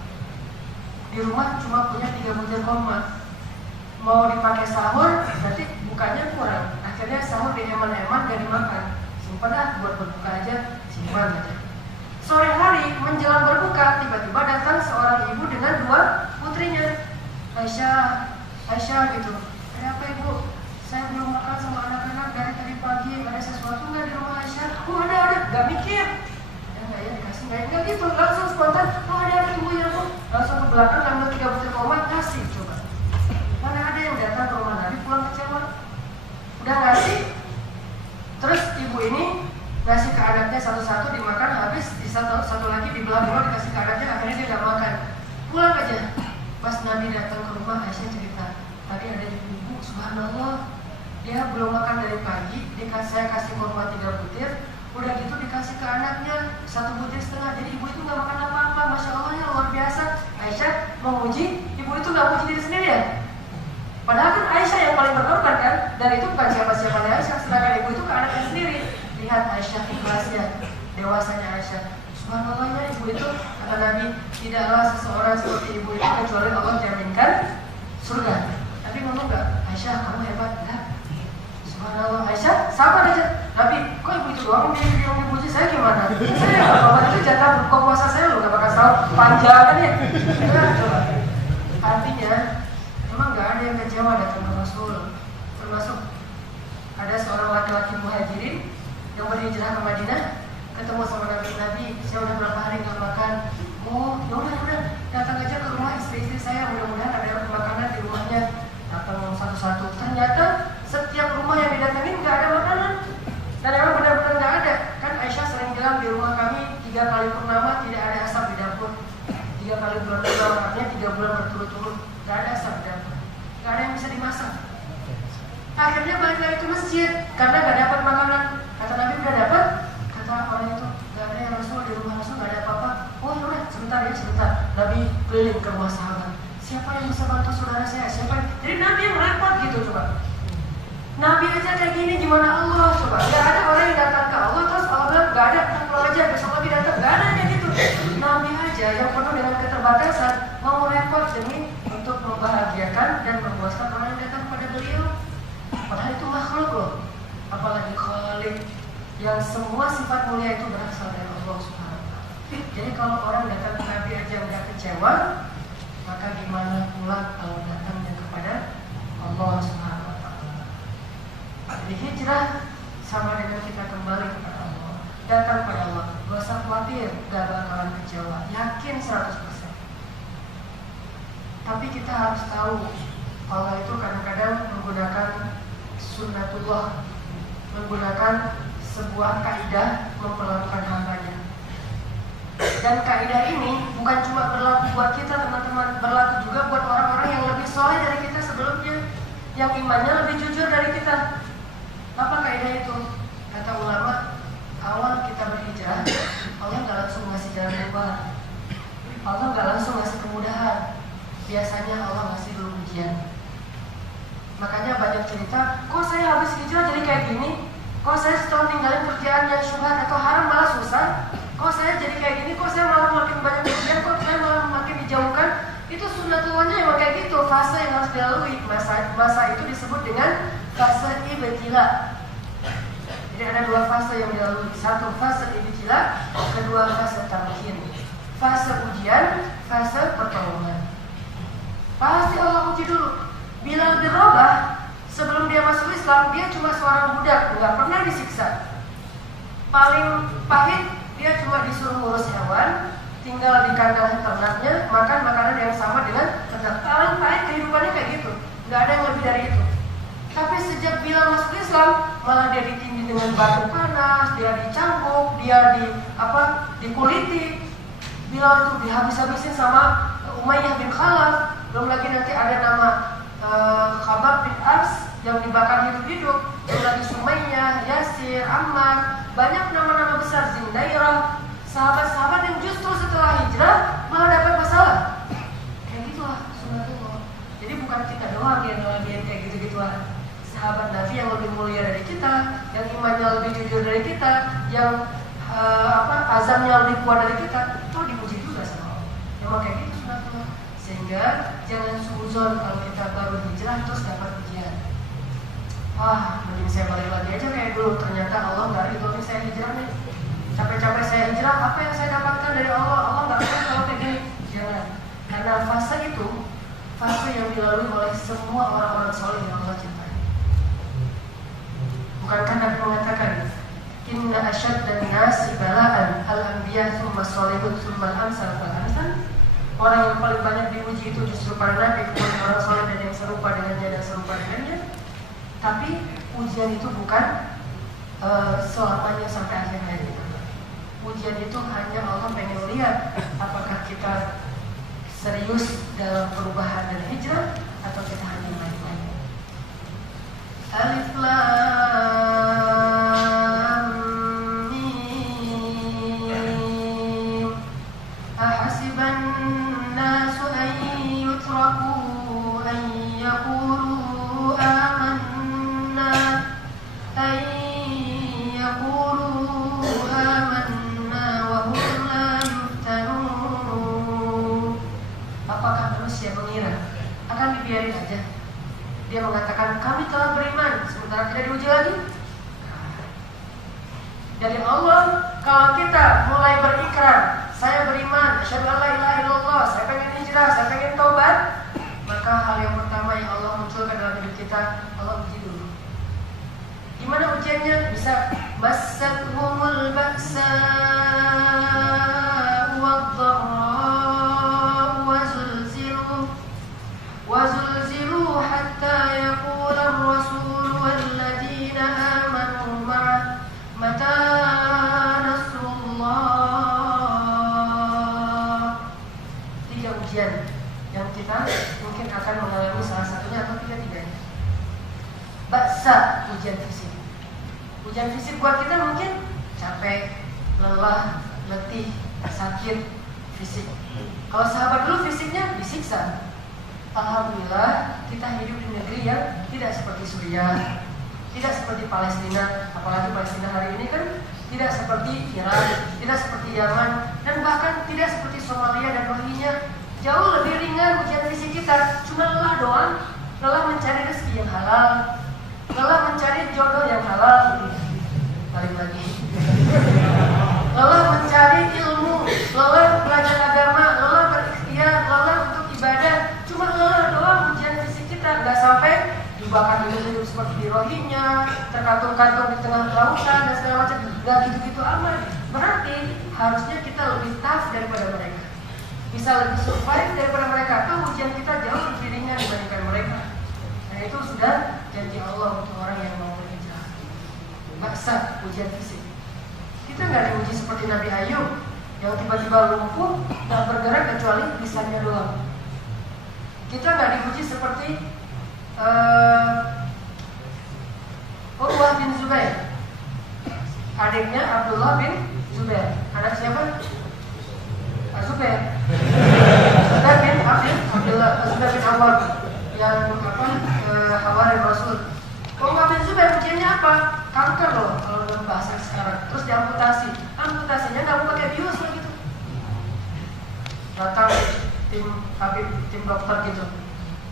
Di rumah cuma punya 3 butir kurma. Mau dipakai sahur, berarti bukanya kurang. Akhirnya sahur dieman-eman, gak dimakan. Simpan lah, buat berbuka aja, simpan aja. Sore hari menjelang berbuka, tiba-tiba datang seorang ibu dengan 2 putrinya. Aisyah gitu. Ada apa ibu? Saya belum makan sama anak-anak dari tadi pagi. Ada sesuatu nggak di rumah Aisyah? Oh ada. Gak mikir. Nggak ya, dikasih nggak gitu, langsung spontan. Oh ada ibu ya bu. Langsung ke belakang ambil 3 butir kurma, kasih coba. Mana ada yang datang ke rumah Nabi pulang kecewa? Udah ngasih, terus ibu ini ngasih ke anaknya satu-satu dimakan, habis di satu lagi dibelah-belah dikasih ke anaknya, akhirnya dia nggak makan. Pulang aja. Pas Nabi datang ke rumah, Aisyah cerita, tadi ada ibu, subhanallah, dia belum makan dari pagi, saya kasih kurma 3 butir, udah gitu dikasih ke anaknya 1,5 butir, jadi ibu itu nggak makan apa-apa. Masya Allah ya, luar biasa. Aisyah memuji, ibu itu nggak muji diri sendiri ya. Padahal kan Aisyah yang paling berkorban kan, dan itu bukan siapa-siapanya Aisyah, sedangkan ibu itu ke anaknya sendiri. Lihat Aisyah ikhlasnya, dewasanya Aisyah. Subhanallahnya ibu itu, kata Nabi, tidaklah seseorang seperti ibu itu kecuali Allah jaminkan surga. Tapi ngomong nggak, Aisyah kamu hebat enggak? Subhanallah, Aisyah sabar aja. Nabi, kok ibu itu doang yang dipuji, saya gimana? Saya bapak itu jatah buka puasa saya loh, nggak bakal tahu panjang kan ya? Coba. Artinya memang gak ada yang kecewa datang ke Rasul. Termasuk ada seorang laki-laki muhajirin yang berhijrah ke Madinah, ketemu sama Nabi, saya udah berapa hari gak makan. Oh, yaudah, datang aja ke rumah istri-istri saya, mudah-mudahan ada makanan di rumahnya. Datang satu-satu, ternyata setiap rumah yang didatengin gak ada makanan. Dan emang benar-benar gak ada. Kan Aisyah sering bilang di rumah kami 3 kali purnama tidak ada asap di dapur. 3 kali bulan purnama, artinya 3 bulan berturut-turut gak ada asap di dapur, gak ada yang bisa dimasak. Akhirnya balik lagi itu masjid karena gak dapat makanan. Kata Nabi, udah dapat? Kata orang itu, gak ada ya Rasul, di rumah Rasul gak ada apa-apa. Oh ya udah, sebentar. Nabi keliling ke rumah sahabat. Siapa yang bisa bantu saudara saya? Jadi Nabi yang repot gitu coba. Nabi aja kayak gini, gimana Allah coba? Gak ada orang yang datang ke Allah terus Allah bilang gak ada, pulang aja, besok Nabi datang. Gak ada kayak gitu. Nabi aja yang penuh dengan keterbatasan mau repot demi untuk membahagiakan dan memuaskan orang yang datang pada beliau. Padahal itu makhluk loh, apalagi Khalik yang semua sifat mulia itu berasal dari Allah Subhanahu wa Ta'ala. Jadi kalau orang datang ke Nabi aja udah kecewa, maka gimana pula kalau datangnya kepada Allah Subhanahu wa Ta'ala. Jadi hijrah sama dengan kita kembali kepada Allah, datang kepada Allah. Gak usah khawatir, gak bakalan kecewa, yakin 100%. Tapi kita harus tahu Allah itu kadang-kadang menggunakan sunnatullah, menggunakan sebuah kaidah memperlakukan hambanya. Dan kaidah ini bukan cuma berlaku buat kita teman-teman, berlaku juga buat orang-orang yang lebih soleh dari kita sebelumnya, yang imannya lebih jujur dari kita. Apa kaidah itu? Kata ulama, awal kita berhijrah, Allah gak langsung ngasih jalan keluar, Allah gak langsung ngasih kemudahan. Biasanya Allah ngasih dulu ujian. Makanya banyak cerita, kok saya habis hijrah jadi kayak gini? Kok saya setelah tinggalin kerjaan yang syubhat atau haram malah susah? Kok saya jadi kayak gini? Kok saya malah makin banyak ujian? Kok saya malah makin dijauhkan? Itu sunnatullahnya emang kayak gitu, fase yang harus dilalui. Masa itu disebut dengan fase ibtila. Jadi ada dua fase yang dilalui. Satu fase ibtila, kedua fase tamkin. Fase ujian, fase pertolongan. Pasti Allah uji dulu. Bilal bin Rabah sebelum dia masuk Islam, dia cuma seorang budak, nggak pernah disiksa. Paling pahit, dia cuma disuruh ngurus hewan, tinggal di kandang ternaknya, makan makanan yang sama dengan ternak. Paling pahit kehidupannya kayak gitu, nggak ada yang lebih dari itu. Tapi sejak Bilal masuk Islam, malah dia ditindih dengan batu panas, dia dicambuk, dia dikuliti. Bilal itu dihabis-habisin sama Umayyah bin Khalaf. Belum lagi nanti ada nama Khabab bin Ars yang dibakar hidup-hidup. Belum lagi Sumayyah, Yasir, Ammar, banyak nama-nama besar, Zindairah, sahabat-sahabat yang justru setelah hijrah malah dapat masalah. Kayak gitulah sunnatullah. Jadi bukan kita doang yang ngalamin kayak gitu-gituan. Sahabat Nabi yang lebih mulia dari kita, yang imannya lebih jujur dari kita, yang azamnya lebih kuat dari kita, itu dipuji juga sama Allah. Memang kayak gitu sunnatullah. Sehingga jangan suuzon kalau kita baru hijrah terus dapat ujian. Mending saya balik lagi aja kayak dulu. Ternyata Allah nggak ridho saya hijrah nih. Capek-capek saya hijrah, apa yang saya dapatkan dari Allah? Allah nggak ridho kalau kayak gini. Jangan. Karena fase itu fase yang dilalui oleh semua orang-orang soleh yang Allah cintai. Bukankah Nabi mengatakan, Inna asyaddan nasi bala'an al-anbiya thumma sholihun thumma al-amsal fal-amsal. Orang yang paling banyak diuji itu justru para nabi, kemudian orang soleh dan yang serupa dengannya dan serupa dengannya. Tapi ujian itu bukan selamanya sampai akhir hayat kita. Ujian itu hanya Allah pengen lihat apakah kita serius dalam perubahan dan hijrah atau kita hanya main-main. Alif Lam Mim. Ahasiban nasu an yutraku an yaqulu amanna wa hum la yuftanun. Apakah manusia mengira akan dibiarin aja? Dia mengatakan kami telah beriman sementara tidak diuji lagi. Dari Allah, kalau kita mulai berikrar, saya beriman, asyhadu an la ilaha illallah, saya pengen hijrah, saya pengen taubat, maka hal yang pertama yang Allah munculkan dalam hidup kita, Allah uji dulu. Gimana ujiannya? Bisa massathumul ba'sa wad-dharra wa zulzilu hatta yaqula ar-rasul walladzina amanu ma'ah mata nasrullah. 3 ujian yang kita mungkin akan mengalami salah satunya atau 3-tiganya. Ba'sa, ujian fisik. Ujian fisik buat kita mungkin capek, lelah, letih, sakit, fisik. Kalau sahabat dulu fisiknya disiksa. Alhamdulillah kita hidup di negeri yang tidak seperti Suriah, tidak seperti Palestina. Apalagi Palestina hari ini kan tidak seperti Irak, tidak seperti Yaman, dan bahkan tidak seperti Somalia dan Rohingya. Jauh lebih ringan ujian fisik kita. Cuma lelah doang, lelah mencari rezeki yang halal, lelah mencari jodoh yang halal. Balik lagi. Lelah mencari ilmu, lelah belajar agama, lelah berikhtiar, lelah untuk ibadah. Cuma lelah doang ujian fisik kita. Gak sampai dibakar hidup seperti di Rohingya, terkantung-kantung di tengah lautan dan segala macam. Gak gitu-gitu amat. Berarti harusnya kita lebih tough daripada mereka, bisa lebih survive daripada mereka. Atau ujian kita jauh lebih ringan dibandingkan mereka. Nah itu sudah janji Allah untuk orang yang mau berhijrah. Maksa ujian fisik. Kita nggak diuji seperti Nabi Ayub yang tiba-tiba lumpuh, nggak bergerak kecuali lisannya doang. Kita nggak diuji seperti Urwah bin Zubair, adiknya Abdullah bin Zubair. Anak siapa? Zubair. Zubair bin Abdullah, Zubair bin Awal yang Hawari Rasul. Urwah bin Zubair ujiannya apa? Kanker loh kalau dalam bahasa sekarang. Terus diamputasi. Amputasinya nggak mau pakai bius lah gitu. Datang tim tabib, tim dokter gitu.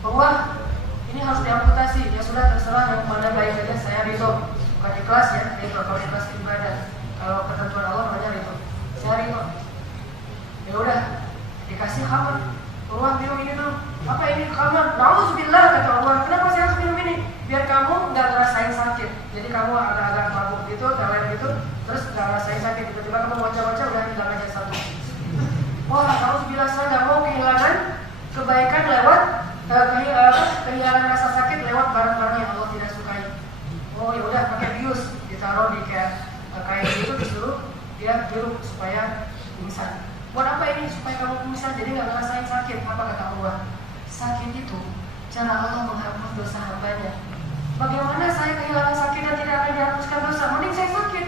Urwah, ini harus diamputasi. Ya sudah, terserah yang mana baik aja, saya ridho. Bukan ikhlas ya, kalau ikhlas ibadah. Kalau ketentuan Allah namanya ridho. Saya ridho. Ya udah, dikasih khamar. Urwah minum ini dulu. Apa ini khamar? Nauzubillah kata Allah. Kenapa saya harus minum ini? Biar kamu nggak ngerasain sakit. Jadi kamu agak-agak mabuk gitu, kalian gitu, terus nggak ngerasain sakit. Tiba-tiba kamu baca-baca udah hilang aja satu. Wah, nauzubillah, saya nggak mau kehilangan kebaikan lewat kehilangan rasa sakit lewat barang-barang yang Allah tidak sukai. Oh ya udah, pakai bius, ditaruh di kayak gitu, disuruh dia biru supaya pingsan. Buat apa ini? Supaya kamu pingsan, jadi nggak ngerasain sakit. Apa kata Allah? Sakit itu cara Allah menghapus dosa hambanya. Bagaimana saya kehilangan sakit dan tidak akan dihapuskan dosa? Mending saya sakit.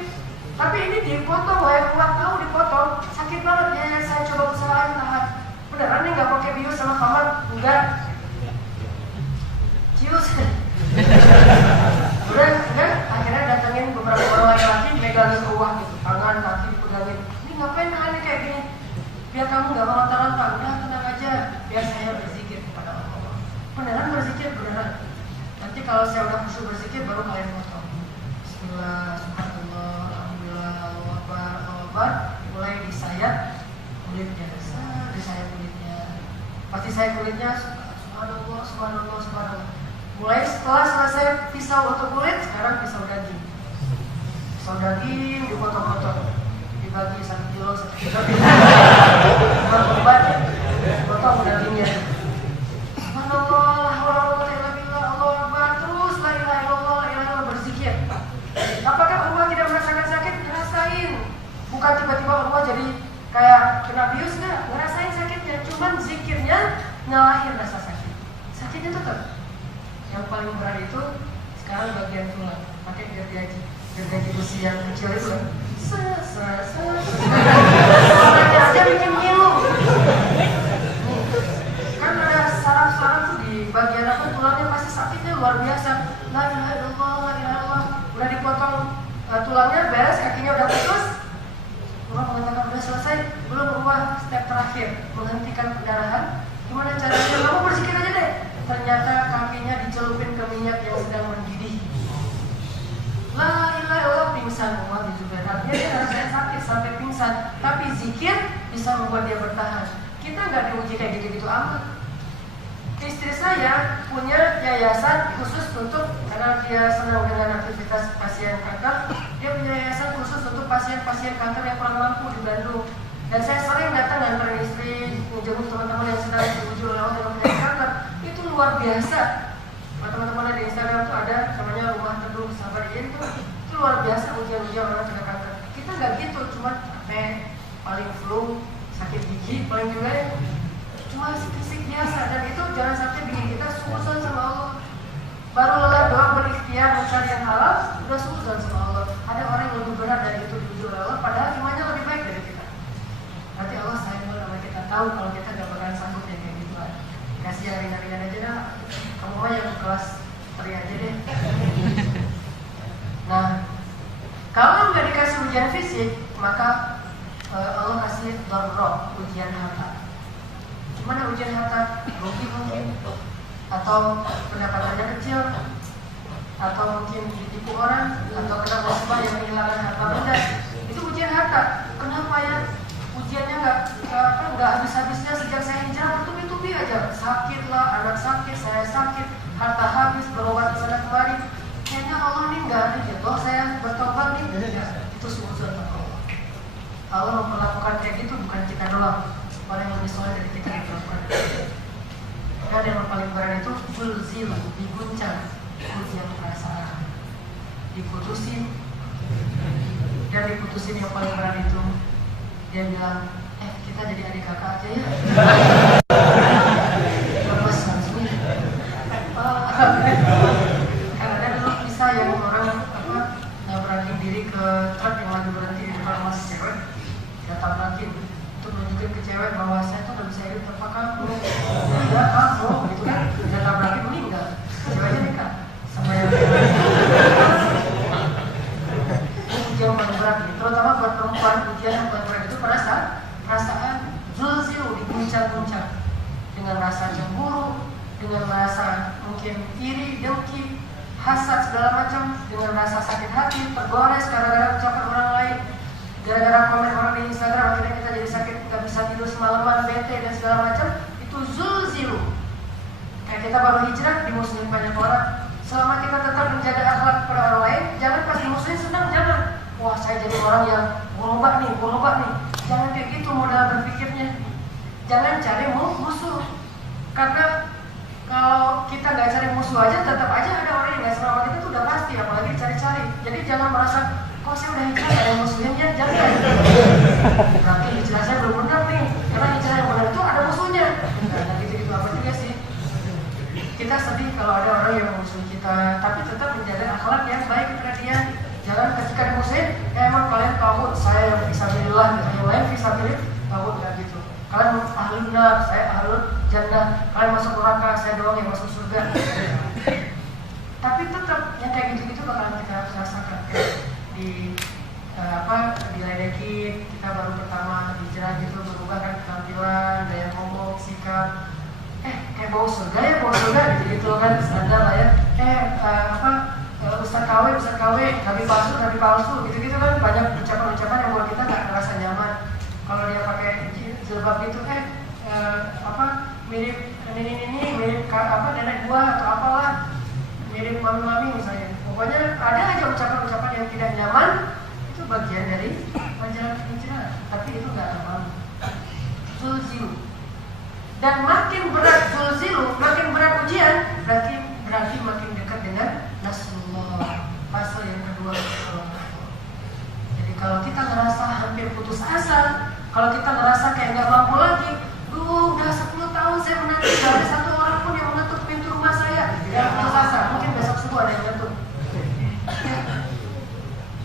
Tapi ini dipotong, wahai Allah, tahu dipotong, sakit banget ya. Saya coba usahain tahan. Beneran nih nggak pakai bius sama kamar? Enggak. Cius. Udah, akhirnya datengin beberapa orang laki-laki, megangin ruah gitu, tangan, kaki dipegangin. Ini ngapain nahannya kayak gini? Biar kamu nggak meronta-ronta. Udah, tenang aja, biar saya berzikir kepada Allah. Beneran berzikir, beneran. Nanti kalau saya udah khusyuk berzikir, baru kalian potong. Bismillah, subhanallah, alhamdulillah, Allahu akbar. Mulai disayat kulitnya, disayat kulitnya. Pasti saya kulitnya, subhanallah, subhanallah, subhanallah. Mulai setelah selesai pisau untuk kulit, sekarang pisau daging. Pisau daging dipotong-potong, dibagi 1 kilo, 1 kilo. Potong dagingnya. Subhanallah, Allahu akbar, terus la ilaha illallah, la ilaha illallah, berzikir. Apakah Allah tidak merasakan sakit? Ngerasain. Bukan tiba-tiba Allah jadi kayak kena bius, nggak ngerasain sakitnya. Cuman zikirnya ngalahin rasa sakit. Sakitnya tetap. Yang paling berat itu sekarang bagian tulang, pakai gergaji besi yang kecil itu kan. Suaranya aja bikin ngilu. Kan ada saraf-saraf tuh di bagian apa tulangnya, pasti sakitnya luar biasa. La ilaha illallah, la ilaha illallah. Udah dipotong tulangnya beres, kakinya udah putus. Allah mengatakan udah selesai, belum berubah step terakhir, menghentikan pendarahan. Gimana caranya? Kamu berzikir aja deh. Ternyata kakinya dicelupin ke minyak yang sedang mendidih. La ilaha illallah, pingsan. Umar juga. Artinya dia rasanya sakit sampai pingsan. Tapi zikir bisa membuat dia bertahan. Kita nggak diuji kayak gitu-gitu amat. Istri saya punya yayasan khusus untuk, karena dia senang dengan aktivitas pasien kanker, dia punya yayasan khusus untuk pasien-pasien kanker yang kurang mampu di Bandung. Dan saya sering datang dan istri, menjemput teman-teman yang sedang diuji oleh Allah dengan penyakit kanker. Itu luar biasa. Teman-teman di Instagram tuh ada namanya Rumah Teduh Sabariin tuh. Itu luar biasa ujian-ujian orang kena kanker. Kita nggak gitu, cuma capek, paling flu, sakit gigi, paling juga cuma fisik biasa. Dan itu jangan sampai bikin kita sungguh sama Allah. baru lelah doang berikhtiar mencari yang halal, udah suudzon sama Allah. Ada orang yang lebih berat dari itu diuji oleh Allah, padahal imannya lebih baik dari kita. Berarti Allah sayang sama kita, tahu kalau kita gak bakalan sanggup ya kayak gitu. Kasih yang ringan-ringan aja dah, kamu mah yang kelas 3 aja deh. Nah, kalau nggak dikasih ujian fisik, maka Allah kasih darroh, ujian harta. Gimana ujian harta? Rugi mungkin, atau pendapatannya kecil, atau mungkin ditipu orang, atau kena musibah yang menghilangkan harta benda. Itu ujian harta. Kenapa ya? Ujiannya nggak habis-habisnya sejak saya hijrah, bertubi-tubi aja. Sakit lah, anak sakit, saya sakit, harta habis, berobat kesana kemari. Kayaknya Allah nih nggak ada jodoh saya bertobat nih. Ya, itu suudzon Allah. Allah memperlakukan kayak gitu bukan kita doang. Orang yang lebih soleh dari kita diperlakukan. Dan yang paling berat itu zulzil, diguncang, ujian perasaan, diputusin, dan diputusin yang paling berat itu dia bilang, kita jadi adik kakak aja ya. Lepas langsung. Karena dulu bisa yang orang nabrakin diri ke truk yang lagi berhenti di depan rumah cewek, dia tabrakin untuk menunjukin ke cewek bahwa saya tuh udah bisa hidup tanpa kamu. Tidak kamu, gitu kan? Dia tabrakin meninggal, ceweknya nikah sama yang ujian paling berat ini, terutama buat perempuan. Ujian yang paling berat itu perasaan zulzil, diguncang-guncang dengan rasa cemburu, dengan rasa mungkin iri, dengki, hasad segala macam, dengan rasa sakit hati, tergores gara-gara ucapan orang lain, gara-gara komen orang di Instagram akhirnya kita jadi sakit, nggak bisa tidur semalaman, bete dan segala macam. Itu zulzil. Kayak kita baru hijrah, dimusuhin banyak orang. Selama kita tetap menjaga akhlak kepada orang lain, jangan pas dimusuhin senang, jangan. Wah, saya jadi orang yang berubah nih. Jangan kayak gitu modal berpikirnya. Jangan cari musuh. Karena kalau kita nggak cari musuh aja, tetap aja ada orang yang nggak sama kita tuh udah pasti, apalagi cari-cari. Jadi jangan merasa, kok saya udah hijrah ada musuhnya, jangan. Berarti hijrah saya belum benar nih, karena hijrah yang benar itu ada musuhnya. Nah, gitu-gitu apa juga sih. Kita sedih kalau ada orang yang memusuhi kita, tapi tetap menjaga akhlak yang baik kepada dia. Jangan ketika dimusuhin, emang kalian tauhid, saya yang fisabilillah, yang lain fisabilillah, tauhid nggak gitu. Kalian ahlul nar, saya ahlul jannah. Kalian masuk neraka, saya doang yang masuk surga. Tapi tetap yang kayak gitu-gitu bakalan kita rasakan. Di diledekin, kita baru pertama hijrah gitu, berubah kan tampilan, gaya ngomong, sikap. Kayak bau surga gitu kan, standar lah ya. Ustaz KW, nabi palsu, gitu-gitu kan, banyak ucapan-ucapan yang buat kita nggak merasa nyaman. Kalau dia pakai jilbab gitu, mirip ini, mirip nenek gua atau apalah, mirip mami-mami misalnya. Pokoknya ada aja ucapan-ucapan yang tidak nyaman, itu bagian dari perjalanan hijrah. Tapi itu nggak normal. Zulzil. Dan makin berat zulzil, makin berat ujian, berarti makin dekat dengan Nasrullah, fase yang kedua. Jadi kalau kita ngerasa hampir putus asa, kalau kita ngerasa kayak nggak mampu lagi, udah 10 tahun saya menanti, gak ada satu orang pun yang menutup pintu rumah saya. Ya putus asa, mungkin besok subuh ada yang menutup.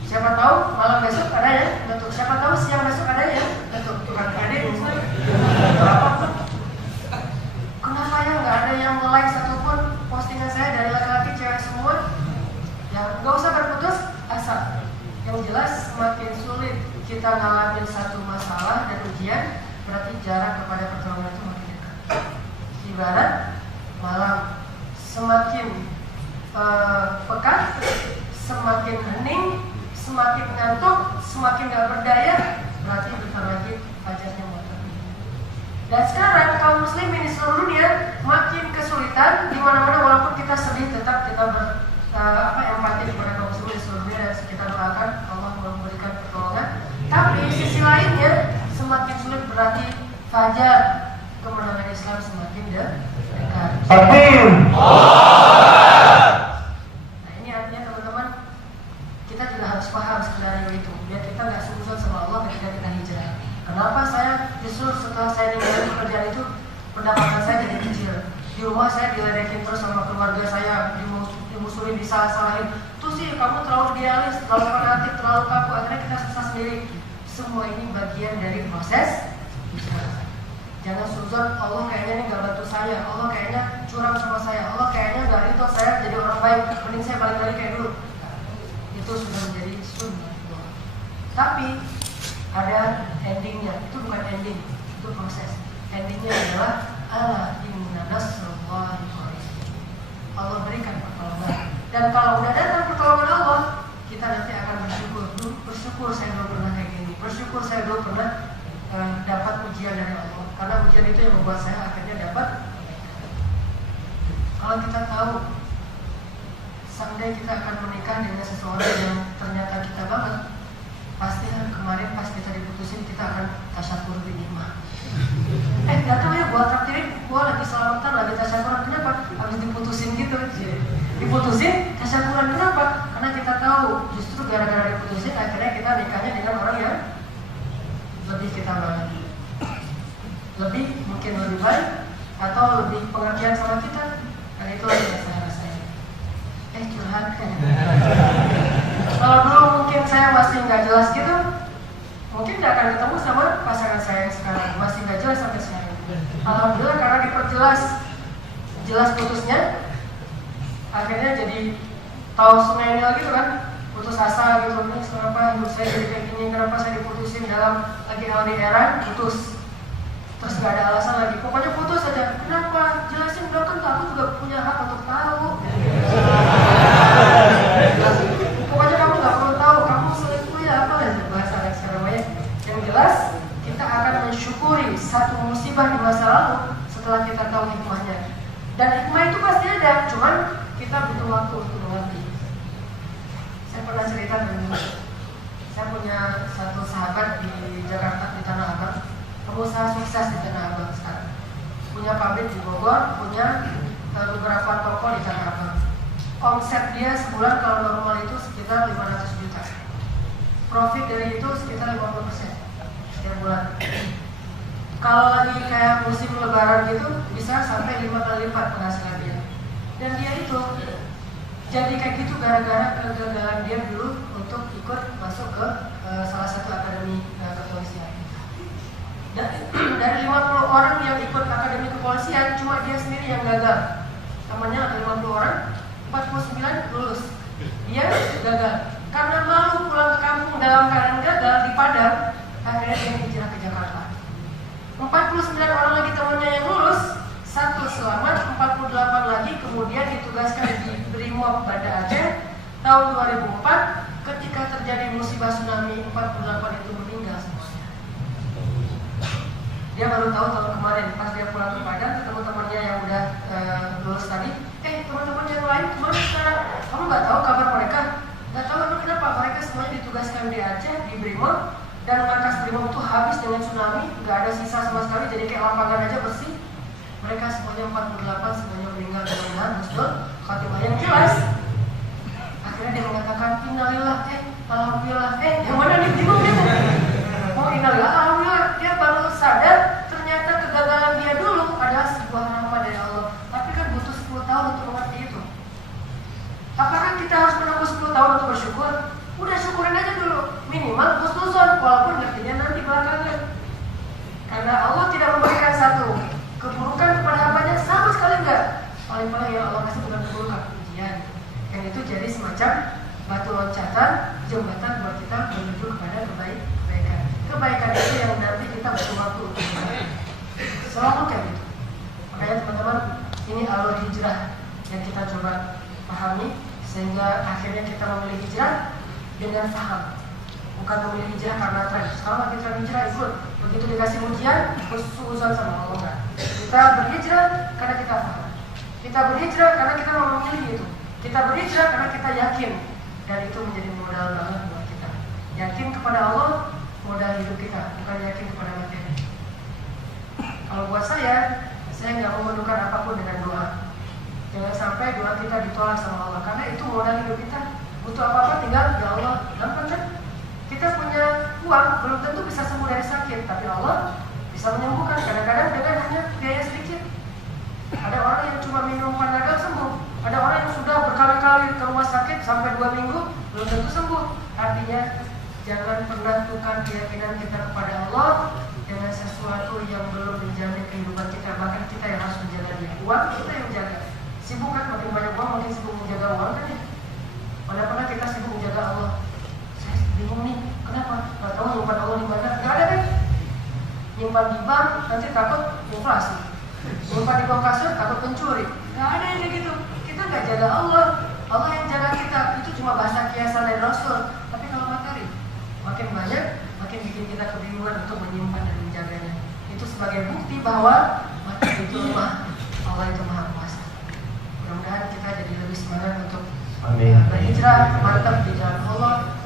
Siapa tahu malam besok ada yang menutup. Siapa tahu siang besok ada yang menutup. Bukan adik misalnya. Kenapa ya nggak ada yang like satupun postingan saya dari laki-laki cewek semua? Ya nggak usah berputus asa. Yang jelas semakin sulit kita ngalamin satu masalah dan ujian, berarti jarak kepada pertolongan itu makin dekat. Ibarat malam, semakin pekat, semakin hening, semakin ngantuk, semakin nggak berdaya, berarti bentar lagi fajarnya mau terbit. Dan sekarang kaum muslimin di seluruh dunia makin kesulitan, di mana-mana walaupun kita sedih tetap kita empati kepada kaum muslimin di seluruh dunia, dan kita doakan Allah memberikan pertolongan. Tapi sisi lainnya semakin sulit, berarti fajar kemenangan Islam semakin dekat. Nah ini artinya teman-teman, kita juga harus paham skenario itu, biar kita nggak sungguh sama Allah ketika kita hijrah. Kenapa saya justru setelah saya ninggalin pekerjaan itu pendapatan saya jadi kecil? Di rumah saya diledekin terus sama keluarga saya, dimusuhin, disalah-salahin. Tuh sih kamu terlalu idealis, terlalu fanatik, terlalu kaku. Akhirnya kita susah sendiri. Semua ini bagian dari proses hijrah. Jangan suzon, Allah kayaknya ini gak bantu saya, Allah kayaknya curang sama saya, Allah kayaknya gak ridho saya jadi orang baik, mending saya balik lagi kayak dulu. Itu sudah menjadi sunnah. Tapi ada endingnya, itu bukan ending, itu proses. Endingnya adalah ala inna nasrullahi qarib. Allah berikan pertolongan. Dan kalau udah datang pertolongan Allah, kita nanti akan bersyukur saya dulu pernah kayak gini, bersyukur saya dulu pernah dapat ujian dari Allah. Karena ujian itu yang membuat saya akhirnya dapat. Kalau kita tahu someday kita akan menikah dengan seseorang yang ternyata kita banget, pasti kemarin pas kita diputusin kita akan tasyakur bin nikmah. Gak tau ya, gua traktirin, gua lagi selamatan, lagi tasyakuran. Kenapa? Habis diputusin gitu. Diputusin, tasyakuran kenapa? Karena kita tahu justru gara-gara diputusin akhirnya kita nikahnya dengan orang yang lebih kita banget, lebih mungkin lebih baik atau lebih pengertian sama kita. Dan itu yang saya rasain. Curhat kan. Kalau dulu mungkin saya masih nggak jelas gitu, mungkin nggak akan ketemu sama pasangan saya yang sekarang. Masih nggak jelas sampai sekarang. Alhamdulillah karena diperjelas, jelas putusnya, akhirnya jadi tahu semuanya gitu kan. Putus asa gitu, nih kenapa hidup saya jadi kayak gini, kenapa saya diputusin dalam lagi LDR-an, putus. Terus gak ada alasan lagi, pokoknya putus aja. Kenapa? Jelasin dong, kan aku juga punya hak untuk tahu. Pokoknya kamu gak perlu tahu, kamu selingkuh ya apa ya, bahasa anak sekarang banyak. Yang jelas, kita akan mensyukuri satu musibah di masa lalu setelah kita tahu hikmahnya. Dan hikmah itu pasti ada, cuman kita butuh waktu untuk mengerti. Saya pernah cerita dengan saya punya satu sahabat di Jakarta, di Tanah Abang, pengusaha sukses di Tanah Abang sekarang. Punya pabrik di Bogor, punya beberapa toko di Tanah Abang. Omset dia sebulan kalau normal itu sekitar 500 juta. Profit dari itu sekitar 50% setiap bulan. Kalau lagi kayak musim lebaran gitu bisa sampai 5 kali lipat penghasilan dia. Dan dia itu jadi kayak gitu gara-gara kegagalan dia dulu untuk ikut masuk ke salah satu akademi kepolisian. Dari 50 orang yang ikut akademi kepolisian, cuma dia sendiri yang gagal. Namanya ada 50 orang, 49 lulus. Dia gagal. Karena malu pulang ke kampung dalam keadaan gagal di Padang, akhirnya dia hijrah ke Jakarta. 49 orang lagi temannya yang lulus, satu selamat, 48 lagi kemudian ditugaskan di Brimob Banda Aceh tahun 2004. Ketika terjadi musibah tsunami, 48 itu meninggal semuanya. Dia baru tahu tahun kemarin pas dia pulang ke Padang ketemu temannya yang udah lulus tadi. Teman-teman yang lain kemana sekarang? Kamu nggak tahu kabar mereka? Nggak tahu emang kenapa? Mereka semuanya ditugaskan di Aceh, di Brimob, dan markas Brimob itu habis dengan tsunami, nggak ada sisa sama sekali, jadi kayak lapangan aja bersih. Mereka semuanya 48 semuanya meninggal dengan husnul khotimah yang jelas. Akhirnya dia mengatakan innalillah, alhamdulillah, yang mana nih bingung dia? Oh innalillah, alhamdulillah, dia baru sadar ternyata kegagalan dia dulu adalah sebuah rahmat dari Allah. Tapi kan butuh 10 tahun untuk mengerti itu. Apakah kita harus menunggu 10 tahun untuk bersyukur? Udah syukurin aja dulu, minimal husnuzon, walaupun ngertinya nanti belakangan. Karena Allah tidak memberikan satu keburukan kepada hambanya sama sekali enggak. Paling-paling yang Allah kasih bukan keburukan, ujian. Yang itu jadi semacam batu loncatan, jembatan buat kita menuju kepada kebaikan. Kebaikan itu yang nanti kita butuh waktu untuk mencapai. Selalu kayak gitu. Makanya teman-teman, ini alur hijrah yang kita coba pahami sehingga akhirnya kita memilih hijrah dengan paham. Bukan memilih hijrah karena tren. Sekarang lagi tren hijrah ikut. Begitu dikasih ujian, khususan sama Allah. Kita berhijrah karena kita paham. Kita berhijrah karena kita mau memilih itu. Kita berhijrah karena kita yakin. Dan itu menjadi modal banget buat kita. Yakin kepada Allah, modal hidup kita. Bukan yakin kepada materi. Kalau buat saya nggak mau menukar apapun dengan doa. Jangan sampai doa kita ditolak sama Allah. Karena itu modal hidup kita. Butuh apa-apa tinggal, ya Allah, gampang kan? Kita punya uang, belum tentu bisa sembuh dari sakit. Tapi Allah bisa menyembuhkan. Kadang-kadang dengan hanya biaya sedikit. Ada orang yang rumah sakit sampai 2 minggu belum tentu sembuh. Artinya jangan pernah tukar keyakinan kita kepada Allah dengan sesuatu yang belum menjamin kehidupan kita. Bahkan kita yang harus menjaga dia. Uang kita yang jaga. Sibuk kan, makin banyak uang makin sibuk menjaga uang kan ya. Mana pernah kita sibuk menjaga Allah. Saya bingung nih, kenapa? Gak tahu nyimpan Allah di mana? Gak ada kan? Nyimpan di bank nanti takut inflasi. Nyimpan di bawah kasur takut pencuri. Gak ada yang kayak gitu. Kita gak jaga Allah. Allah yang jaga kita. Itu cuma bahasa kiasan dari Rasul. Tapi kalau materi makin banyak, makin bikin kita kebingungan untuk menyimpan dan menjaganya. Itu sebagai bukti bahwa materi itu lemah, Allah itu maha kuasa. Mudah-mudahan kita jadi lebih semangat untuk berhijrah, mantap di jalan Allah.